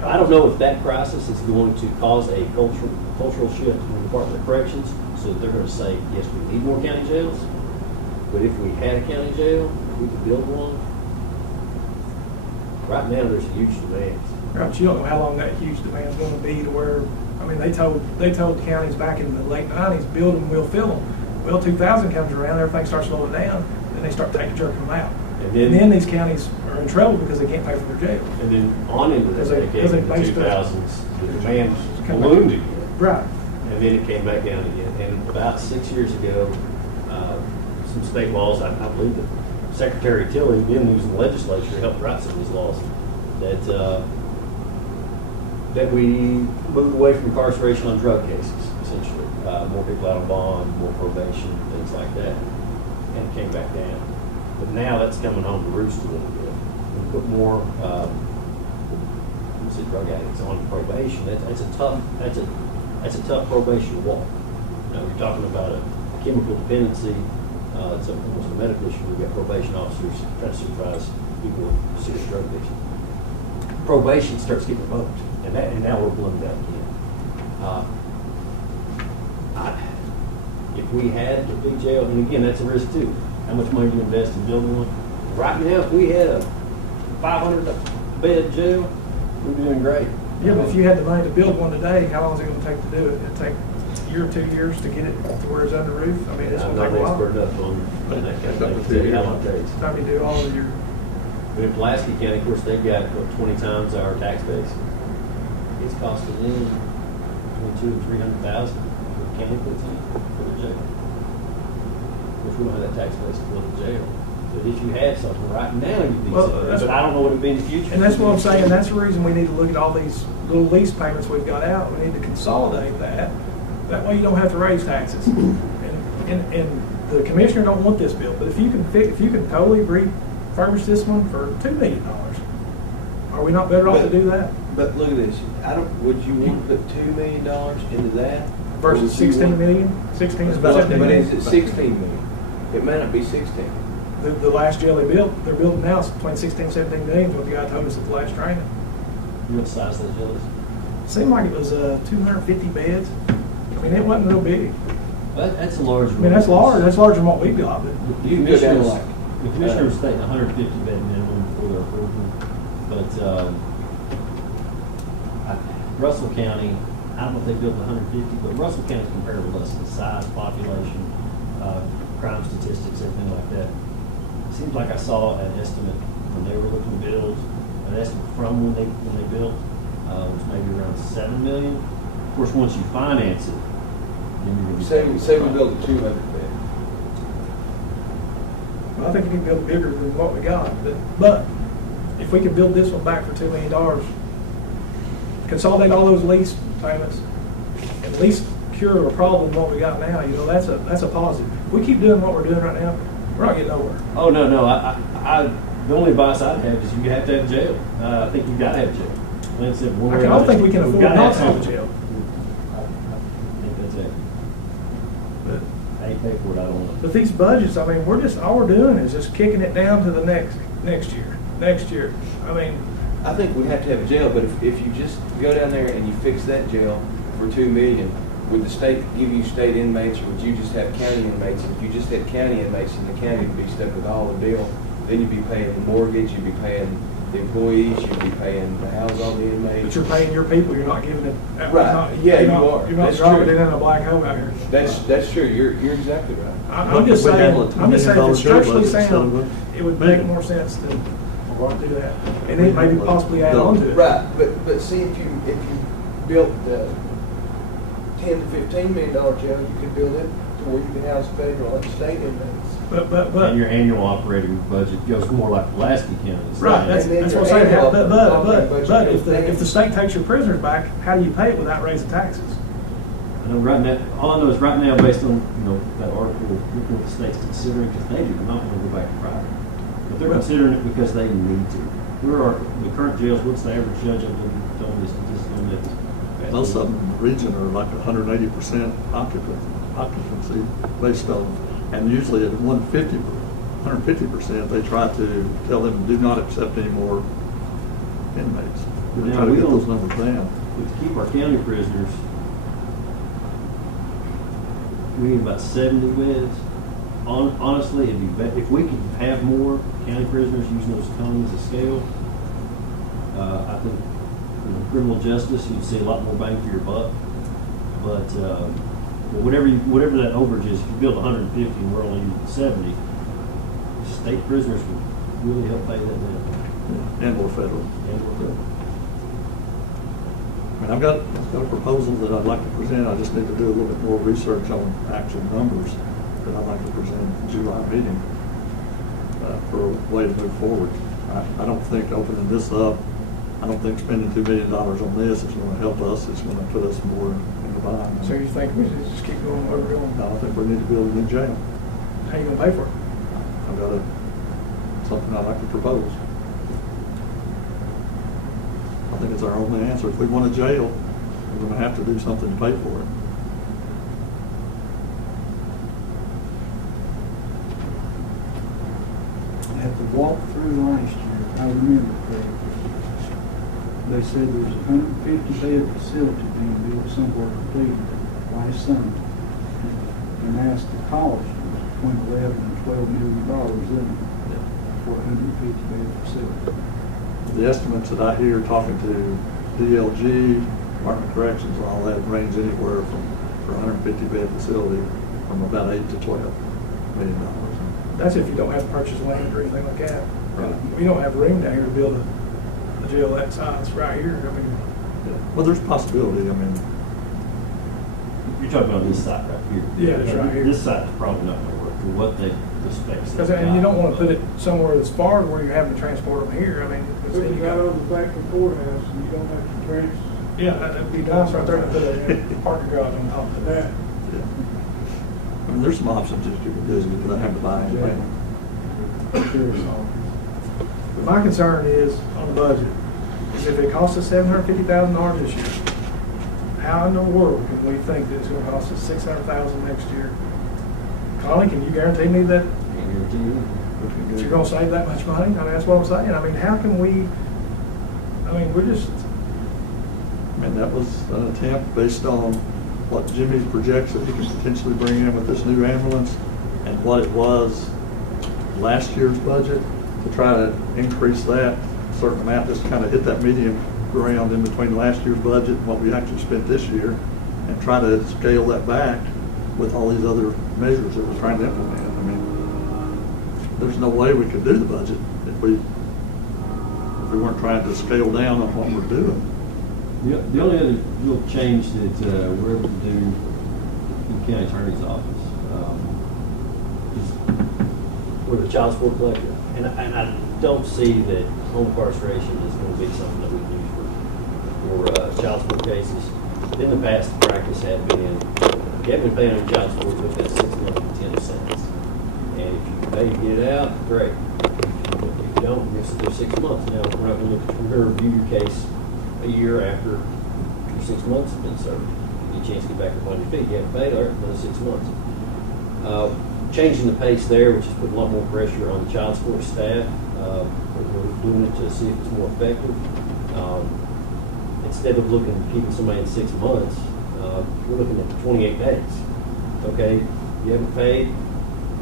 I don't know if that crisis is going to cause a cultural shift in the Department of Corrections, so that they're going to say, yes, we need more county jails, but if we had a county jail, we could build one. Right now, there's a huge demand. Right, you don't know how long that huge demand is going to be to where, I mean, they told counties back in the late 90s, build them, we'll fill them. Well, 2000 comes around, everything starts slowing down, and they start jerking them out. And then these counties are in trouble because they can't pay for their jail. And then on into the decade, in the 2000s, the demand ballooned again. Right. And then it came back down again. And about 6 years ago, some state laws, I believe that Secretary Tilley, then who's in the legislature, helped write some of these laws, that we moved away from incarceration on drug cases, essentially. More people out on bond, more probation, things like that. And it came back down. But now that's coming home to roost a little bit. We put more drug addicts on probation. That's a tough probation to walk. Now you're talking about a chemical dependency. It's almost a medical issue. We've got probation officers trying to supervise people with serious drug addiction. Probation starts getting revoked, and now we're blowing out again. If we had a big jail, and again, that's a risk too. How much money do you invest in building one? Right now, if we had a 500-bed jail, we're doing great. Yeah, but if you had the money to build one today, how long is it gonna take to do it? It'd take a year, 2 years to get it to where it's under roof? I mean, it's I'm gonna not take a an expert while. enough on that kind of thing to tell you how long it takes. Time you do all of your, But in Pulaski County, of course, they've got, what, 20 times our tax base. It's costing them between $200,000 and $300,000 for the county puts in for the jail. Which we don't have that tax base to build a jail. But if you had something right now, you'd be Well, saving. that's- But I don't know what it'd be in the future. and that's what I'm saying, that's the reason we need to look at all these little lease payments we've got out. We need to consolidate that. That way you don't have to raise taxes. And the commissioner don't want this bill, but if you can totally refurbish this one for $2 million, are we not better off to do that? But look at this, would you want to put $2 million into that? Versus Or would you 16 want- million, 16 is about But 17 but is million. it 16 million? It may not be 16. The last jail they built, they're building now is between 16 and 17 million, is what the guy told us at the last training. What size of the jail is? Seemed like it was 250 beds. I mean, it wasn't real big. That's a large. I mean, that's large, that's larger than what we've got, but You can go down to like, The commissioner's stating 150 bed minimum for their approval, but Russell County, I don't know if they built 150, but Russell County's compared with us in size, population, crime statistics, everything like that. It seems like I saw an estimate when they were looking to build, an estimate from when they built, was maybe around 7 million. Of course, once you finance it, then you're going to say we build a 200 bed. well, I think you can build bigger than what we got. But if we could build this one back for $2 million, consolidate all those lease payments, at least cure a problem what we got now, you know, that's a positive. If we keep doing what we're doing right now, we're not getting nowhere. Oh, no. I the only advice I'd have is you have to have jail. I think you've got to have jail. Like I said, I don't think we can afford not to have a jail. I think that's it. But I ain't pay for it, I don't know. But these budgets, I mean, all we're doing is just kicking it down to the next year. I mean, I think we have to have a jail, but if you just go down there and you fix that jail for $2 million, would the state give you state inmates, or would you just have county inmates? If you just had county inmates, and the county would be stuck with all the bill, then you'd be paying the mortgage, you'd be paying the employees, you'd be paying to house all the inmates. but you're paying your people, you're not giving it. Right. Yeah, you are. You're not That's dropping true. it in a black hole out here. That's true. You're exactly right. I'm just We saying, handle it I'm just saying, if it's $2 million structurally budget instead sound, of it would million. make more sense to do that. And then maybe possibly add on to it. Right, but see, if you built the $10 to $15 million jail, you could build it to where you can house federal and state inmates. And your annual operating budget goes more like Pulaski County's. Right, that's And then what I'm your saying. annual But operating budget if the state takes your prisoners back, how do you pay it without raising taxes? I know right now, all I know is right now, based on, that article, looking what the state's considering, because they do not want to go back to private. But they're considering it because they need to. The current jails, what's the average judge of them, told me statistics on that? Most of them in the region are like 180% occupancy based on, and usually at 150%, they try to tell them, do not accept any more inmates. They Now, try to we get don't- those numbers down. To keep our county prisoners, we need about 70 beds. Honestly, it'd be better if we could have more county prisoners using those economies of scale. I think criminal justice, you'd see a lot more bang for your buck. But whatever that overage is, if you build 150 and we're only using 70, state prisoners would really help pay that down. And more federal. And we're good. I mean, I've got a proposal that I'd like to present. I just need to do a little bit more research on actual numbers that I'd like to present at the July meeting for a way to move forward. I don't think opening this up, I don't think spending $2 million on this is going to help us. It's going to put us more in the bind. So you think we should just keep going where we're going? No, I think we need to build a new jail. How you gonna pay for it? I've got something I'd like to propose. I think it's our only answer. If we want a jail, we're going to have to do something to pay for it. At the walkthrough last year, I remember correctly, they said there was a 150-bed facility being built somewhere completed last summer. And asked the cost, between 11 and $12 million in it for a 150-bed facility. The estimates that I hear talking to DLG, Department of Corrections, and all that range anywhere from, for a 150-bed facility, from about $8 to $12 million. That's if you don't have to purchase land or anything like that. Right. We don't have room down here to build a jail that size right here. I mean, Yeah. Well, there's a possibility, I mean, You're talking about this site right here. Yeah, that's right here. This site's probably not gonna work for what they, the specs. they've and you don't want to got. put it somewhere that's far where you're having to transport them here. I mean, it's, Put it you right got, on the back of the courthouse, and you don't have to transfer yeah, that'd be nice right there to put a parking garage on top of that. that. yeah. I mean, there's some options that you can do without having to buy anything. But my concern is on the budget, is if it costs us $750,000 this year, how in the world can we think that it's going to cost us $600,000 next year? Connie, can you guarantee me that you're going to save that much money? I mean, that's what I'm saying. I mean, how can we? I mean, we're just. I mean, that was an attempt based on what Jimmy's projects that he could potentially bring in with this new ambulance and what it was last year's budget, to try to increase that a certain amount, just kind of hit that medium ground in between last year's budget and what we actually spent this year, and try to scale that back with all these other measures that we're trying to implement. I mean, there's no way we could do the budget if we weren't trying to scale down on what we're doing. The only other real change that we're able to do in the county attorney's office is for the child support collector. And I don't see that home incarceration is going to be something that we can use for child support cases. In the past, the practice had been, if you haven't been paying on child support, we've got 6 months and 10 cents. And if you pay to get it out, great. If you don't, you're going to do 6 months. Now, we're not going to review your case a year after your 6 months have been served. You get a chance to get back up on your feet. You haven't paid, all right, another 6 months. Changing the pace there, which is putting a lot more pressure on the child support staff. We're doing it to see if it's more effective. Instead of looking at keeping somebody in 6 months, we're looking at 28 days. Okay, you haven't paid,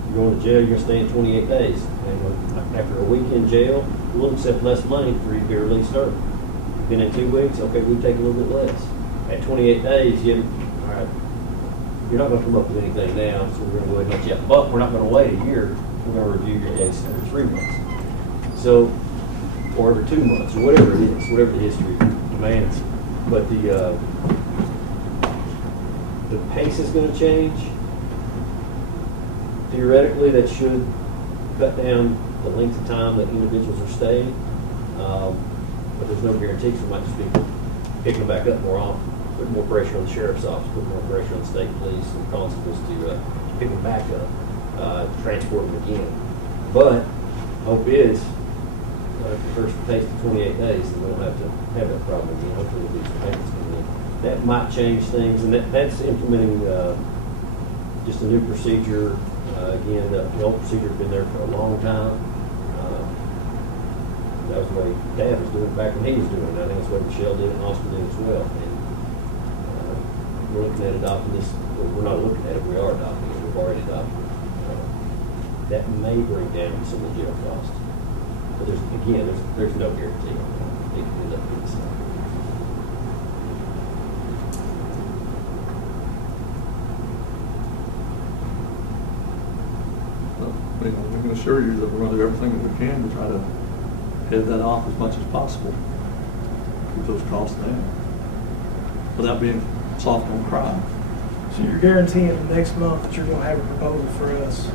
you're going to jail, you're going to stay in 28 days. And after a week in jail, we'll accept less money for you to be released early. Been in 2 weeks, okay, we take a little bit less. At 28 days, all right, you're not going to come up with anything now, so we're going to go ahead and let you out. But we're not going to wait a year. We're going to review your case every 3 months. So, or every 2 months, or whatever it is, whatever the history demands. But the pace is going to change. Theoretically, that should cut down the length of time that individuals are staying. But there's no guarantee, so we might just be picking them back up more often, put more pressure on the sheriff's office, put more pressure on the state police and constables to pick them back up, transport them again. But hope is, if the first takes to 28 days, then we don't have to have that problem again. Hopefully we'll get some payments coming in. That might change things, and that's implementing just a new procedure. Again, the old procedure has been there for a long time. That was the way Dad was doing it back when he was doing it. I think that's what Michelle did and Austin did as well. And we're looking at adopting this. Well, we're not looking at it. We are adopting it. We've already adopted it. That may bring down some of the jail costs. But there's no guarantee on that. It can end up being the same. We can assure you that we're going to do everything that we can to try to head that off as much as possible, keep those costs down, without being soft on crime. So you're guaranteeing the next month that you're going to have a proposal for us?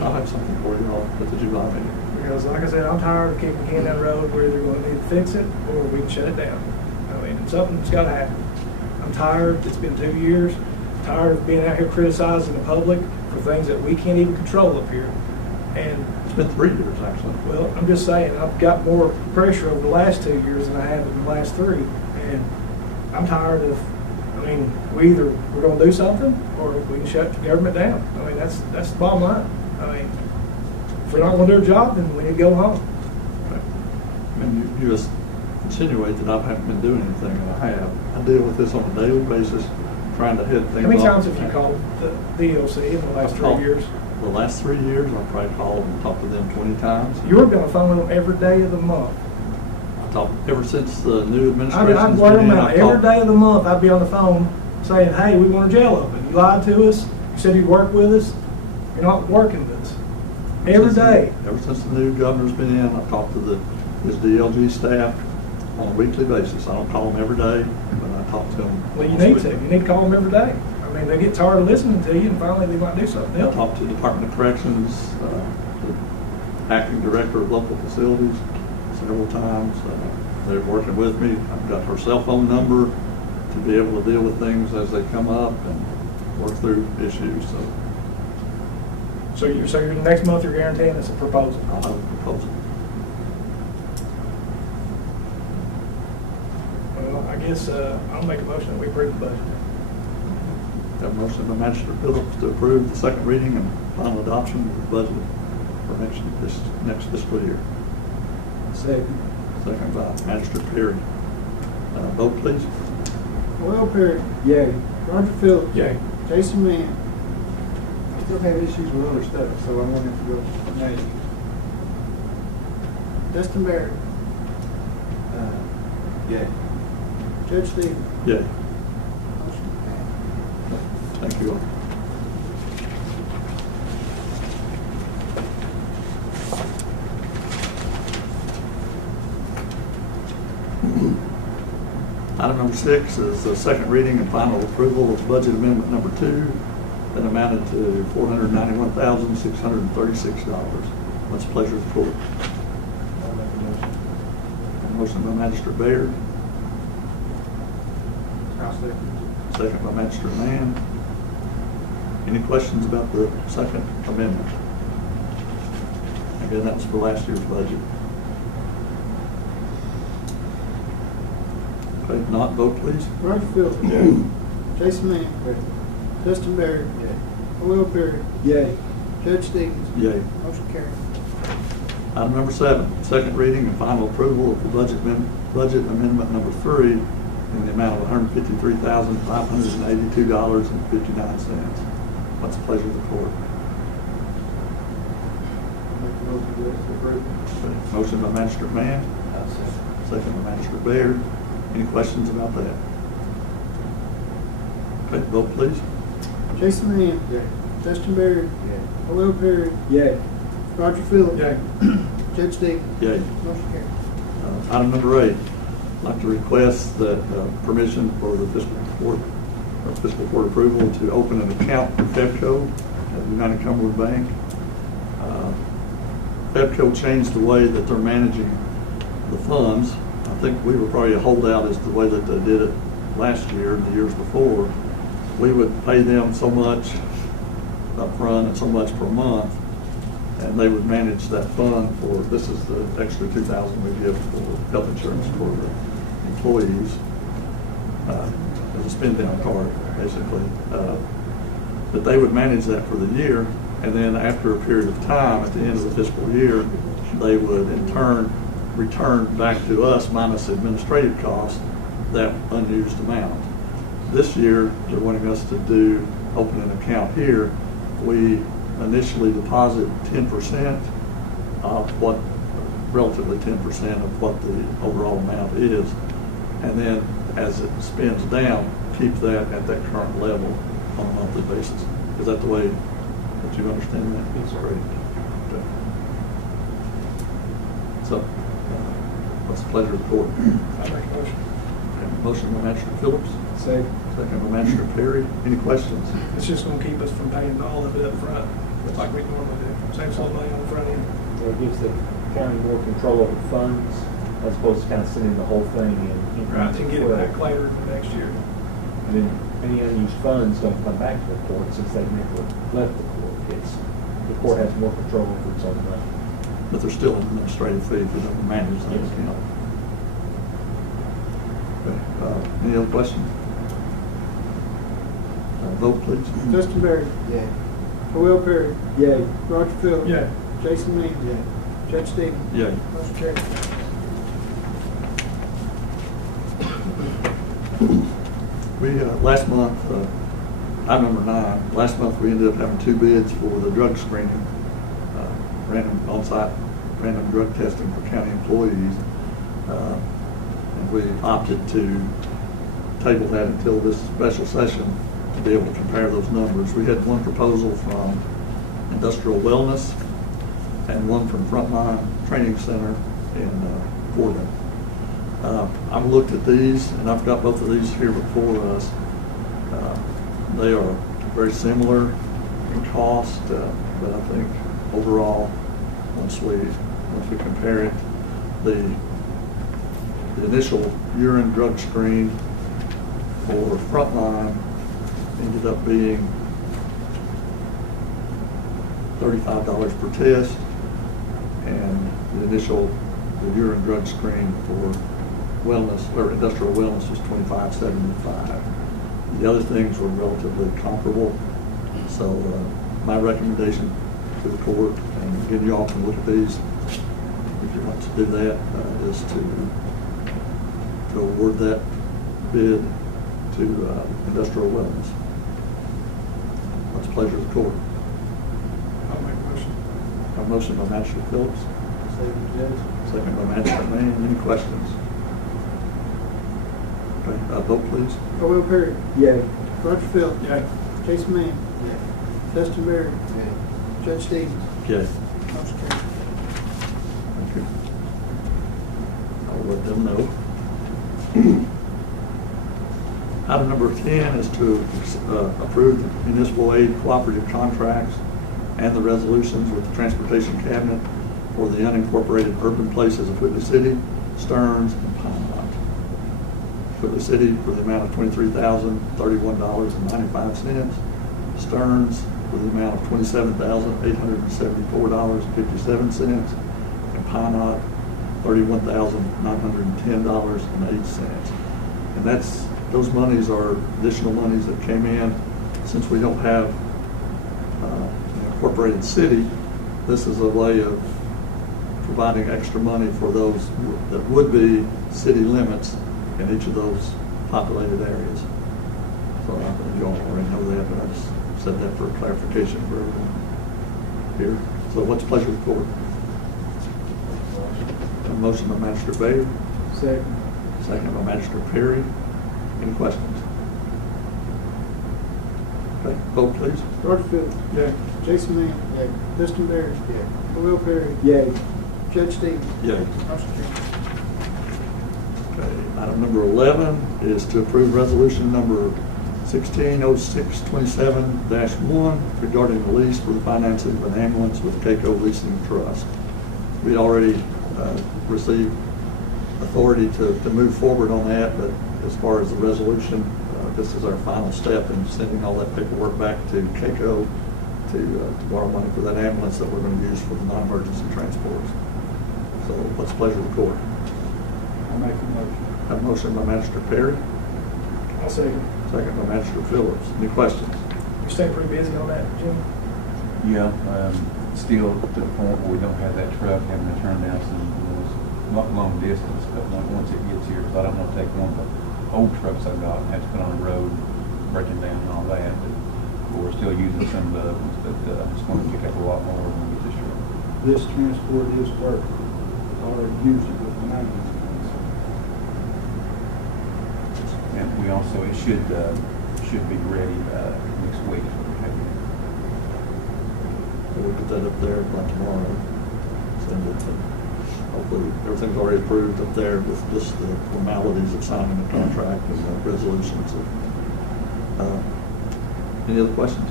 I'll have something for you all at the July meeting. Because like I said, I'm tired of kicking the can down the road. We're either going to need to fix it or we can shut it down. I mean, something's got to happen. I'm tired. It's been 2 years. Tired of being out here criticizing the public for things that we can't even control up here. And It's been 3 years, actually. well, I'm just saying, I've got more pressure over the last 2 years than I have in the last 3. And I'm tired of, I mean, we're going to do something or we can shut the government down. I mean, that's the bottom line. I mean, if we're not going to do a job, then we need to go home. I mean, you just insinuate that I haven't been doing anything, and I have. I deal with this on a daily basis, trying to head things off. How many times have you called the DLC in the last 3 years? The last 3 years, I've probably called and talked to them 20 times. You're gonna phone them every day of the month. I talked, ever since the new I'd administration's wear been them in, out I've every talked. day of the month. I'd be on the phone saying, hey, we want a jail open. You lied to us. You said you'd work with us. You're not working with us. Every day. Ever since the new governor's been in, I've talked to his DLG staff on a weekly basis. I don't call them every day, but I talk to them. Well, you need to. You need to call them every day. I mean, they get tired of listening to you, and finally they might do something I else. talked to Department of Corrections, the acting director of local facilities several times. They're working with me. I've got her cell phone number to be able to deal with things as they come up and work through issues. So you're next month you're guaranteeing us a proposal. I'll have a proposal. Well, I guess I'll make a motion that we approve the budget. Got a motion by Magistrate Phillips to approve the second reading and final adoption of the budget for next fiscal year. Second. Second by Magistrate Perry. Vote please. Will Perry, Yay. Roger Phillips, Yay. Jason Mann, I still have issues with other stuff, so I want it to go nay. Dustin Barrett, Yeah. Judge Stevens. Yay. Motion passed. Thank you all. Item number 6 is the second reading and final approval of budget amendment number 2 that amounted to $491,636. What's the pleasure of the court? I'll make a motion. Motion by Magistrate Baird, I'll second. second by Magistrate Mann. Any questions about the second amendment? Again, that was for last year's budget. Okay, if not, vote please. Roger Phillips, Jason Mann, Dustin Barrett, Will Perry, Yay. Judge Stevens. Yay. Motion carried. Item number 7, second reading and final approval of the budget amendment number 3 in the amount of $153,582.59. What's the pleasure of the court? Make a motion to approve. Okay, motion by Magistrate Mann, I'll second. second by Magistrate Baird. Any questions about that? Okay, vote please. Jason Mann, Dustin Barrett, Yeah. Will Perry, Yay. Roger Phillips, Yay. Judge Stevens. Yay. Motion carried. Item number 8, I'd like to request that permission for the fiscal court approval to open an account for FEBCO at United Cumberland Bank. FEBCO changed the way that they're managing the funds. I think we were probably a holdout as to the way that they did it last year and the years before. We would pay them so much up front and so much per month, and they would manage that fund for, this is the extra $2,000 we give for health insurance for the employees, as a spend down card, basically. But they would manage that for the year, and then after a period of time, at the end of the fiscal year, they would in turn return back to us minus administrative costs that unused amount. This year, they're wanting us to open an account here. We initially deposit 10% of what, relatively 10% of what the overall amount is. And then as it spends down, keep that at that current level on a monthly basis. Is that the way that you understand that? That's great. Okay. So, what's the pleasure of the court? I make a motion. Okay, motion by Magistrate Phillips, Second. second by Magistrate Perry. Any questions? It's just gonna keep us from paying all of it up front, like we normally do. Save some money on the front end. So it gives the county more control over funds as opposed to kind of sending the whole thing in. Right, and get it back later in the next year. And then any unused funds don't come back to the court since they've never left the court. The court has more control over its own money. But there's still an administrative fee for them to manage that Yes. account. Okay, any other questions? Vote please. Dustin Barrett, Yeah. Will Perry, Yay. Roger Phillips. Yeah. Jason Mann, Judge Stevens. Yay. Motion carried. We, last month, Item number 9, last month we ended up having 2 bids for the drug screening, random on-site random drug testing for county employees. And we opted to table that until this special session to be able to compare those numbers. We had one proposal from Industrial Wellness and one from Frontline Training Center in Gordon. I've looked at these, and I've got both of these here before us. They are very similar in cost, but I think overall, once we compare it, the initial urine drug screen for Frontline ended up being $35 per test, and the urine drug screen for wellness or industrial wellness was $25.75. The other things were relatively comparable. So my recommendation to the court, and again, you all can look at these if you want to do that, is to award that bid to Industrial Wellness. What's the pleasure of the court? I'll make a motion. A motion by Magistrate Phillips. Second by Magistrate Mann. Any questions? Okay, vote please. Will Perry. Yay. Roger Phillips. Yay. Jason Mann. Dustin Berry. Judge Stevens. Yay. Motion carried. Thank you. I'll let them know. Item number 10 is to approve the municipal aid cooperative contracts and the resolutions with the Transportation Cabinet for the unincorporated urban places of Whitley City, Stearns, and Pine Knot. Whitley City for the amount of $23,031.95. Stearns for the amount of $27,874.57. And Pine Knot, $31,910.08. And those monies are additional monies that came in since we don't have an incorporated city. This is a way of providing extra money for those that would be city limits in each of those populated areas. So I think you all already know that, but I just said that for clarification for everyone here. So what's the pleasure of the court? A motion by Magistrate Bayer. Second. Second by Magistrate Perry. Any questions? Okay, vote please. Roger Phillips. Yay. Jason Mann. Dustin Berry. Will Perry. Yay. Judge Stevens. Yay. Motion carried. Okay, item number 11 is to approve resolution number 160627-1 regarding the lease for the financing of an ambulance with KCO Leasing Trust. We already received authority to move forward on that, but as far as the resolution, this is our final step in sending all that paperwork back to KCO to borrow money for that ambulance that we're going to use for the non-emergency transports. So what's the pleasure of the court? I'll make a motion. Have a motion by Magistrate Perry, I'll second. second by Magistrate Phillips. Any questions? You stay pretty busy on that, Jim? Yeah, still to the point where we don't have that truck having to turn down some long distance, but once it gets here, because I don't want to take one of the old trucks I've got and have to put on the road, breaking down and all that, but we're still using some of the other ones, but I just want to pick up a lot more when we get this truck. This transport is working. Already used it with the maintenance. And we also, it should be ready next week. We'll get that up there by tomorrow. Send it. Hopefully, everything's already approved up there with just the formalities of signing the contract and the resolutions. Any other questions?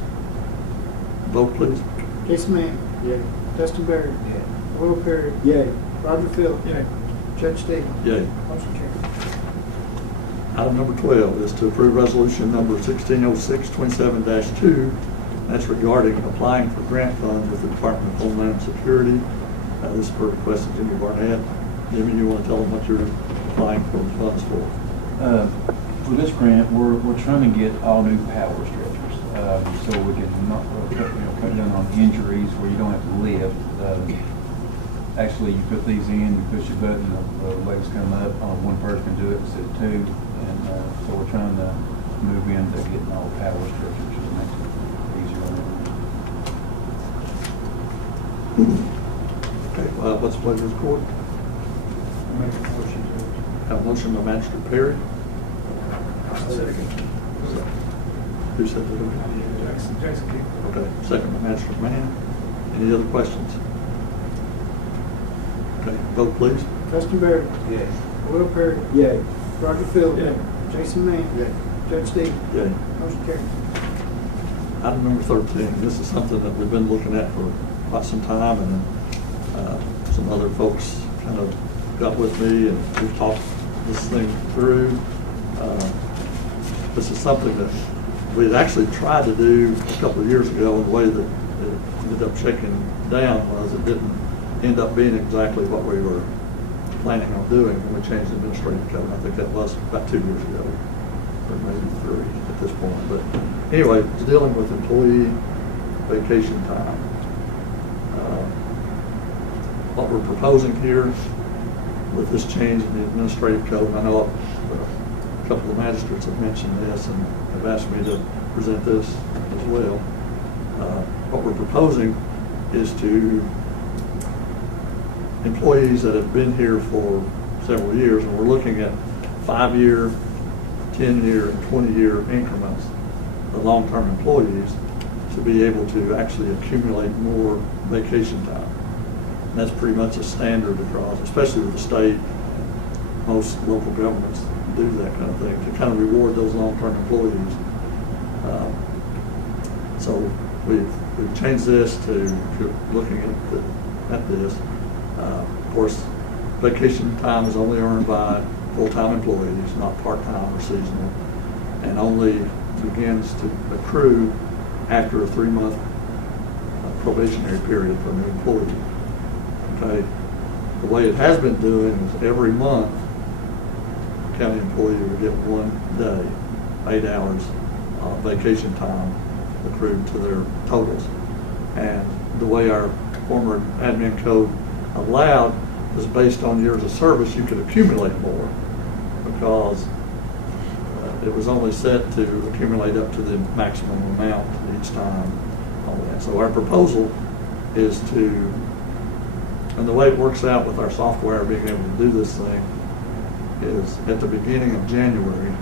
Vote, please. Jason Mann. Dustin Berry. Will Perry. Yay. Roger Phillips. Yay. Judge Stevens. Yay. Motion carried. Item number 12 is to approve resolution number 160627-2. That's regarding applying for grant funds with the Department of Homeland Security. This is for request of Jimmy Barnett. Jimmy, you want to tell them what you're applying for funds for? For this grant, we're trying to get all new power stretchers, so we can not, cut down on injuries where you don't have to lift. Actually, you put these in, you push your button, the legs come up. One person can do it instead of two, and so we're trying to move into getting all power stretchers. makes it easier on everyone. Okay, what's the pleasure of the court? Make a motion to. Have a motion by Magistrate Perry. Second. Who said that? Jackson King. Okay, second by Magistrate Mann. Any other questions? Okay, vote please. Trustee Barry. Yes. Will Perry. Yay. Roger Phillips. Yeah. Jason Mann. Judge Stevens. Yay. Motion carried. Item number 13, this is something that we've been looking at for quite some time, and some other folks kind of got with me, and we've talked this thing through. This is something that we had actually tried to do a couple of years ago, and the way that it ended up shaking down was it didn't end up being exactly what we were planning on doing when we changed the administrative code. I think that was about 2 years ago, or maybe 3 at this point. But anyway, it's dealing with employee vacation time. What we're proposing here with this change in the administrative code, and I know a couple of magistrates have mentioned this and have asked me to present this as well. What we're proposing is to employees that have been here for several years, and we're looking at 5-year, 10-year, and 20-year increments of long-term employees to be able to actually accumulate more vacation time. And that's pretty much a standard across, especially with the state. Most local governments do that kind of thing to kind of reward those long-term employees. So we've changed this to, if you're looking at this, of course, vacation time is only earned by full-time employees, not part-time or seasonal, and only begins to accrue after a 3-month probationary period for a new employee. Okay, the way it has been doing is every month, a county employee will get 1 day, 8 hours vacation time accrued to their totals. And the way our former admin code allowed was based on years of service, you could accumulate more because it was only set to accumulate up to the maximum amount each time. All that. So our proposal is to, and the way it works out with our software being able to do this thing is at the beginning of January,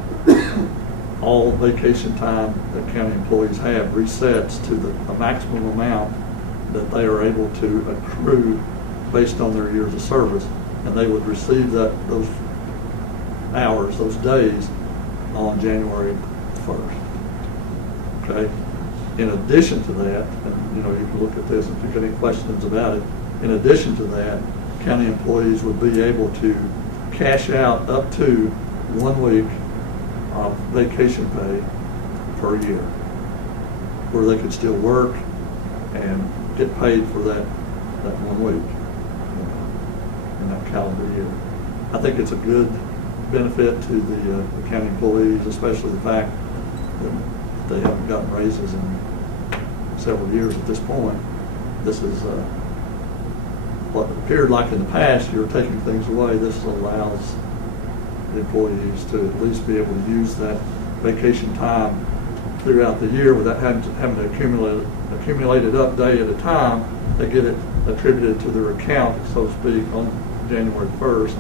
all vacation time that county employees have resets to a maximum amount that they are able to accrue based on their years of service, and they would receive those hours, those days, on January 1st. Okay. In addition to that, and you can look at this if you've got any questions about it. In addition to that, county employees would be able to cash out up to 1 week of vacation pay per year, where they could still work and get paid for that 1 week in that calendar year. I think it's a good benefit to the county employees, especially the fact that they haven't gotten raises in several years at this point. This is what appeared like in the past, you're taking things away. This allows the employees to at least be able to use that vacation time throughout the year without having to accumulate it up day at a time. They get it attributed to their account, so to speak, on January 1st,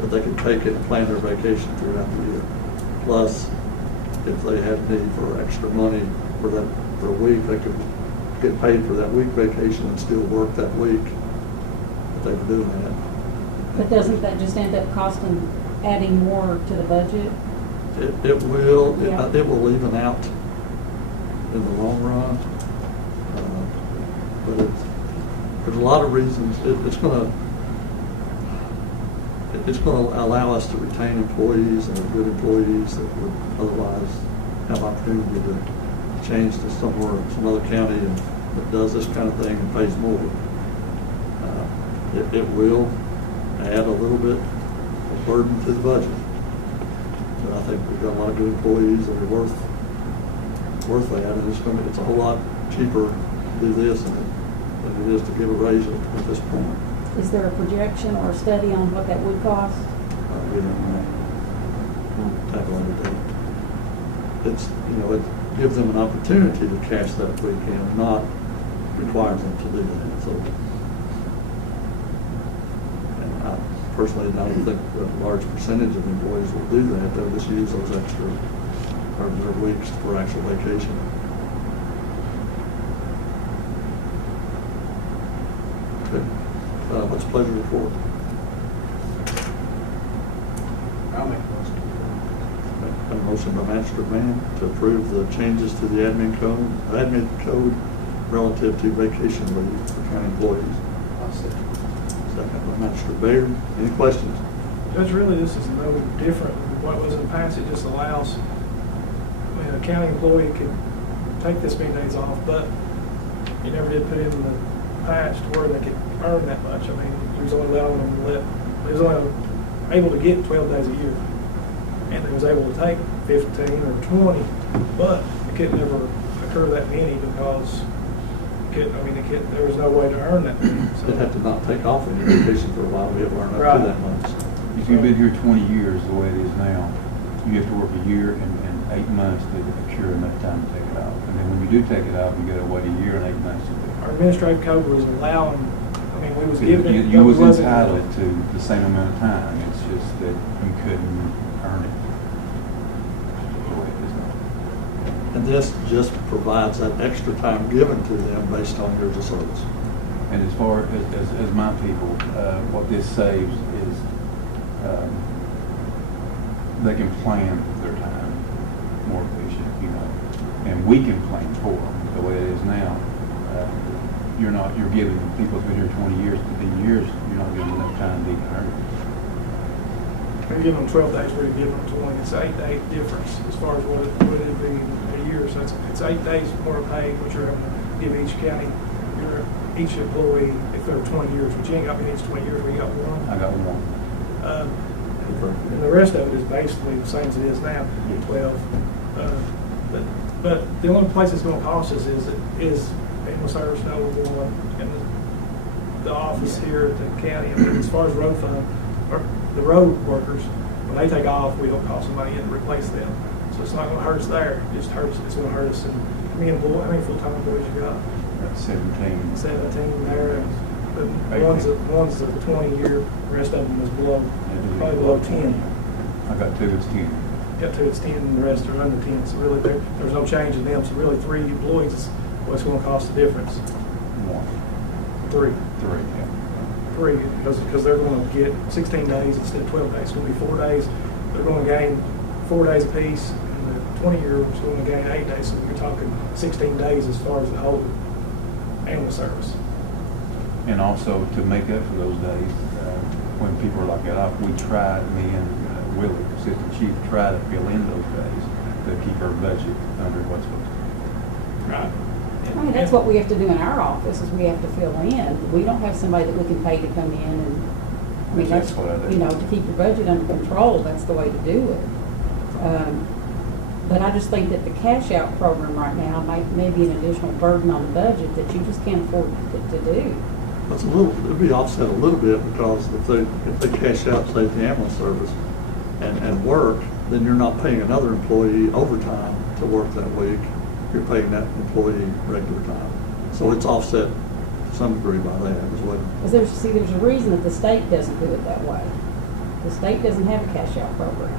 but they can take it and plan their vacation throughout the year. Plus, if they had need for extra money for a week, they could get paid for that week vacation and still work that week if they were doing that. But doesn't that just end up adding more to the budget? It will. Yeah. It will even out in the long run. But there's a lot of reasons. It's going to allow us to retain employees and good employees that would otherwise have opportunity to change to some other county that does this kind of thing and pays more. It will add a little bit of burden to the budget. But I think we've got a lot of good employees that are worth that, and it's a whole lot cheaper to do this than it is to give a raise at this point. Is there a projection or a study on what that would cost? We don't know. We'll tackle it. It's gives them an opportunity to cash that weekend, not requires them to do that, so. And I personally don't think a large percentage of employees will do that, they'll just use those extra, or their weeks for actual vacation. Okay, what's the pleasure report? I'll make a motion. A motion by Master Man to approve the changes to the admin code relative to vacation leave for county employees. Second by Master Baird. Any questions? Judge, really, this is no different than what was in the past. It just allows, I mean, a county employee could take this many days off, but you never did put in the patch to where they could earn that much. I mean, he was only allowing them to he was only able to get 12 days a year. And they was able to take 15 or 20, but it could never occur that many because there was no way to earn that many. So. They'd have to not take off any vacation for a while, we have earned up Right. to that much. If you've been here 20 years, the way it is now, you have to work a year and 8 months to accrue enough time to take it off. And then when you do take it off, you got to wait a year and 8 months to do it. Our administrative code was allowing, I mean, we was giving it. You but we was wasn't- entitled to the same amount of time, it's just that you couldn't earn it. The way it is now. And this just provides that extra time given to them based on years of service. And as far as my people, what this saves is they can plan their time more efficient, you know, and we can plan for them. The way it is now, you're giving people who've been here 20 years, 15 years, you're not giving them enough time to even earn it. We're giving them 12 days, we're giving them 20. It's an 8-day difference as far as what it would be a year. So it's 8 days more pay, which you're going to give each county, each employee, if they're 20 years, which you ain't got many, it's 20 years, we got one. I got one. And the rest of it is basically the same as it is now, 12. But the only place it's going to cost us is animal service number one and the office here at the county. I mean, as far as road fund, or the road workers, when they take off, we don't cost somebody in to replace them. So it's not going to hurt us there. It just hurts. It's going to hurt us. And how many full-time employees you got? 17. 17 there. But one's a 20-year. The rest of them is probably below 10. I got 2, it's 10. Got 2, it's 10, and the rest are under 10. So really, there's no change in them. So really, 3 employees is what's going to cost the difference. 1. 3. 3, yeah. 3, because they're going to get 16 days instead of 12 days. It's going to be 4 days. They're going to gain 4 days apiece, and the 20-year is going to gain 8 days. So you're talking 16 days as far as the whole animal service. And also to make up for those days, when people are like that off, me and Willie, Assistant Chief, try to fill in those days to keep our budget under what's supposed to be. Right. I mean, that's what we have to do in our office, is we have to fill in. We don't have somebody that we can pay to come in and, I mean, that's, what I do. you know, to keep your budget under control, that's the way to do it. But I just think that the cash out program right now may be an additional burden on the budget that you just can't afford to do. It'll be offset a little bit because if they cash out, say, the ambulance service and work, then you're not paying another employee overtime to work that week. You're paying that employee regular time. So it's offset to some degree by that as well. Because there's a reason that the state doesn't do it that way. The state doesn't have a cash out program.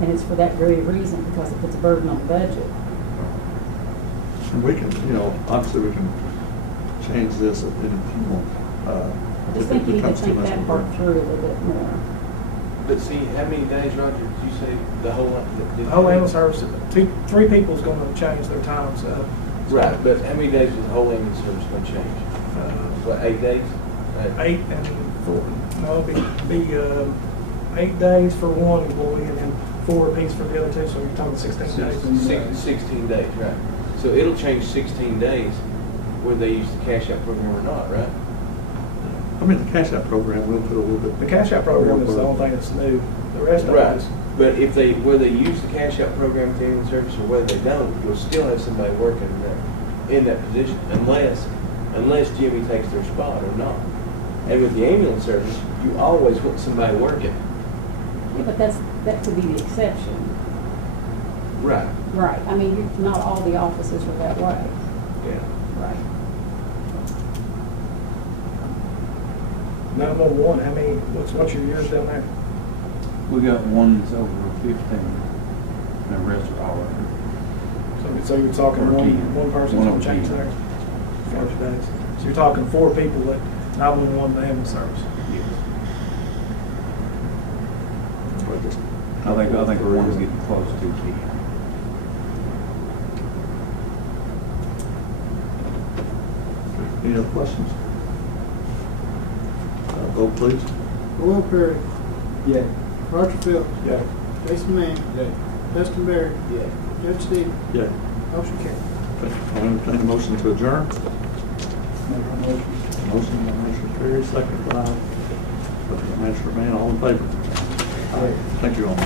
And it's for that very reason, because it puts a burden on the budget. And we can, obviously we can change this at any point. I just think you need to think that part through a little bit more. But see, how many days, Roger, did you say the whole? The whole animal service, 3 people is going to change their times. Right, but how many days is the whole ambulance service going to change? What, 8 days? 8 and 4. No, it'd be 8 days for one employee and then 4 apiece for the other 2. So you're talking 16 days. 16 days, right. So it'll change 16 days whether they use the cash out program or not, right? I mean, the cash out program will put a little bit. The cash out program is the only thing that's new. The rest of it Right. is. But if whether they use the cash out program with the ambulance service or whether they don't, you'll still have somebody working in that position unless Jimmy takes their spot or not. And with the ambulance service, you always want somebody working. Yeah, but that could be the exception. Right. Right, I mean, not all the offices are that way. Yeah. Right. 911, how many, what's your years down there? We got one that's over 15, and the rest are all under. So you're talking Or one 10. person's One gonna over change 10. theirs? First days. So you're talking 4 people that 911 ambulance service. Yes. Or just- I think the one's getting close to 10. Any other questions? Vote please. Will Perry, Yeah. Roger Phillips, Yeah. Jason Manning, Yeah. Dustin Berry, Yeah. Jeff Stevens, Yeah. motion carried. Okay. I'll entertain a motion to adjourn. Motion by Manager Perry, second by Manager Mann, all in favor? Thank you all.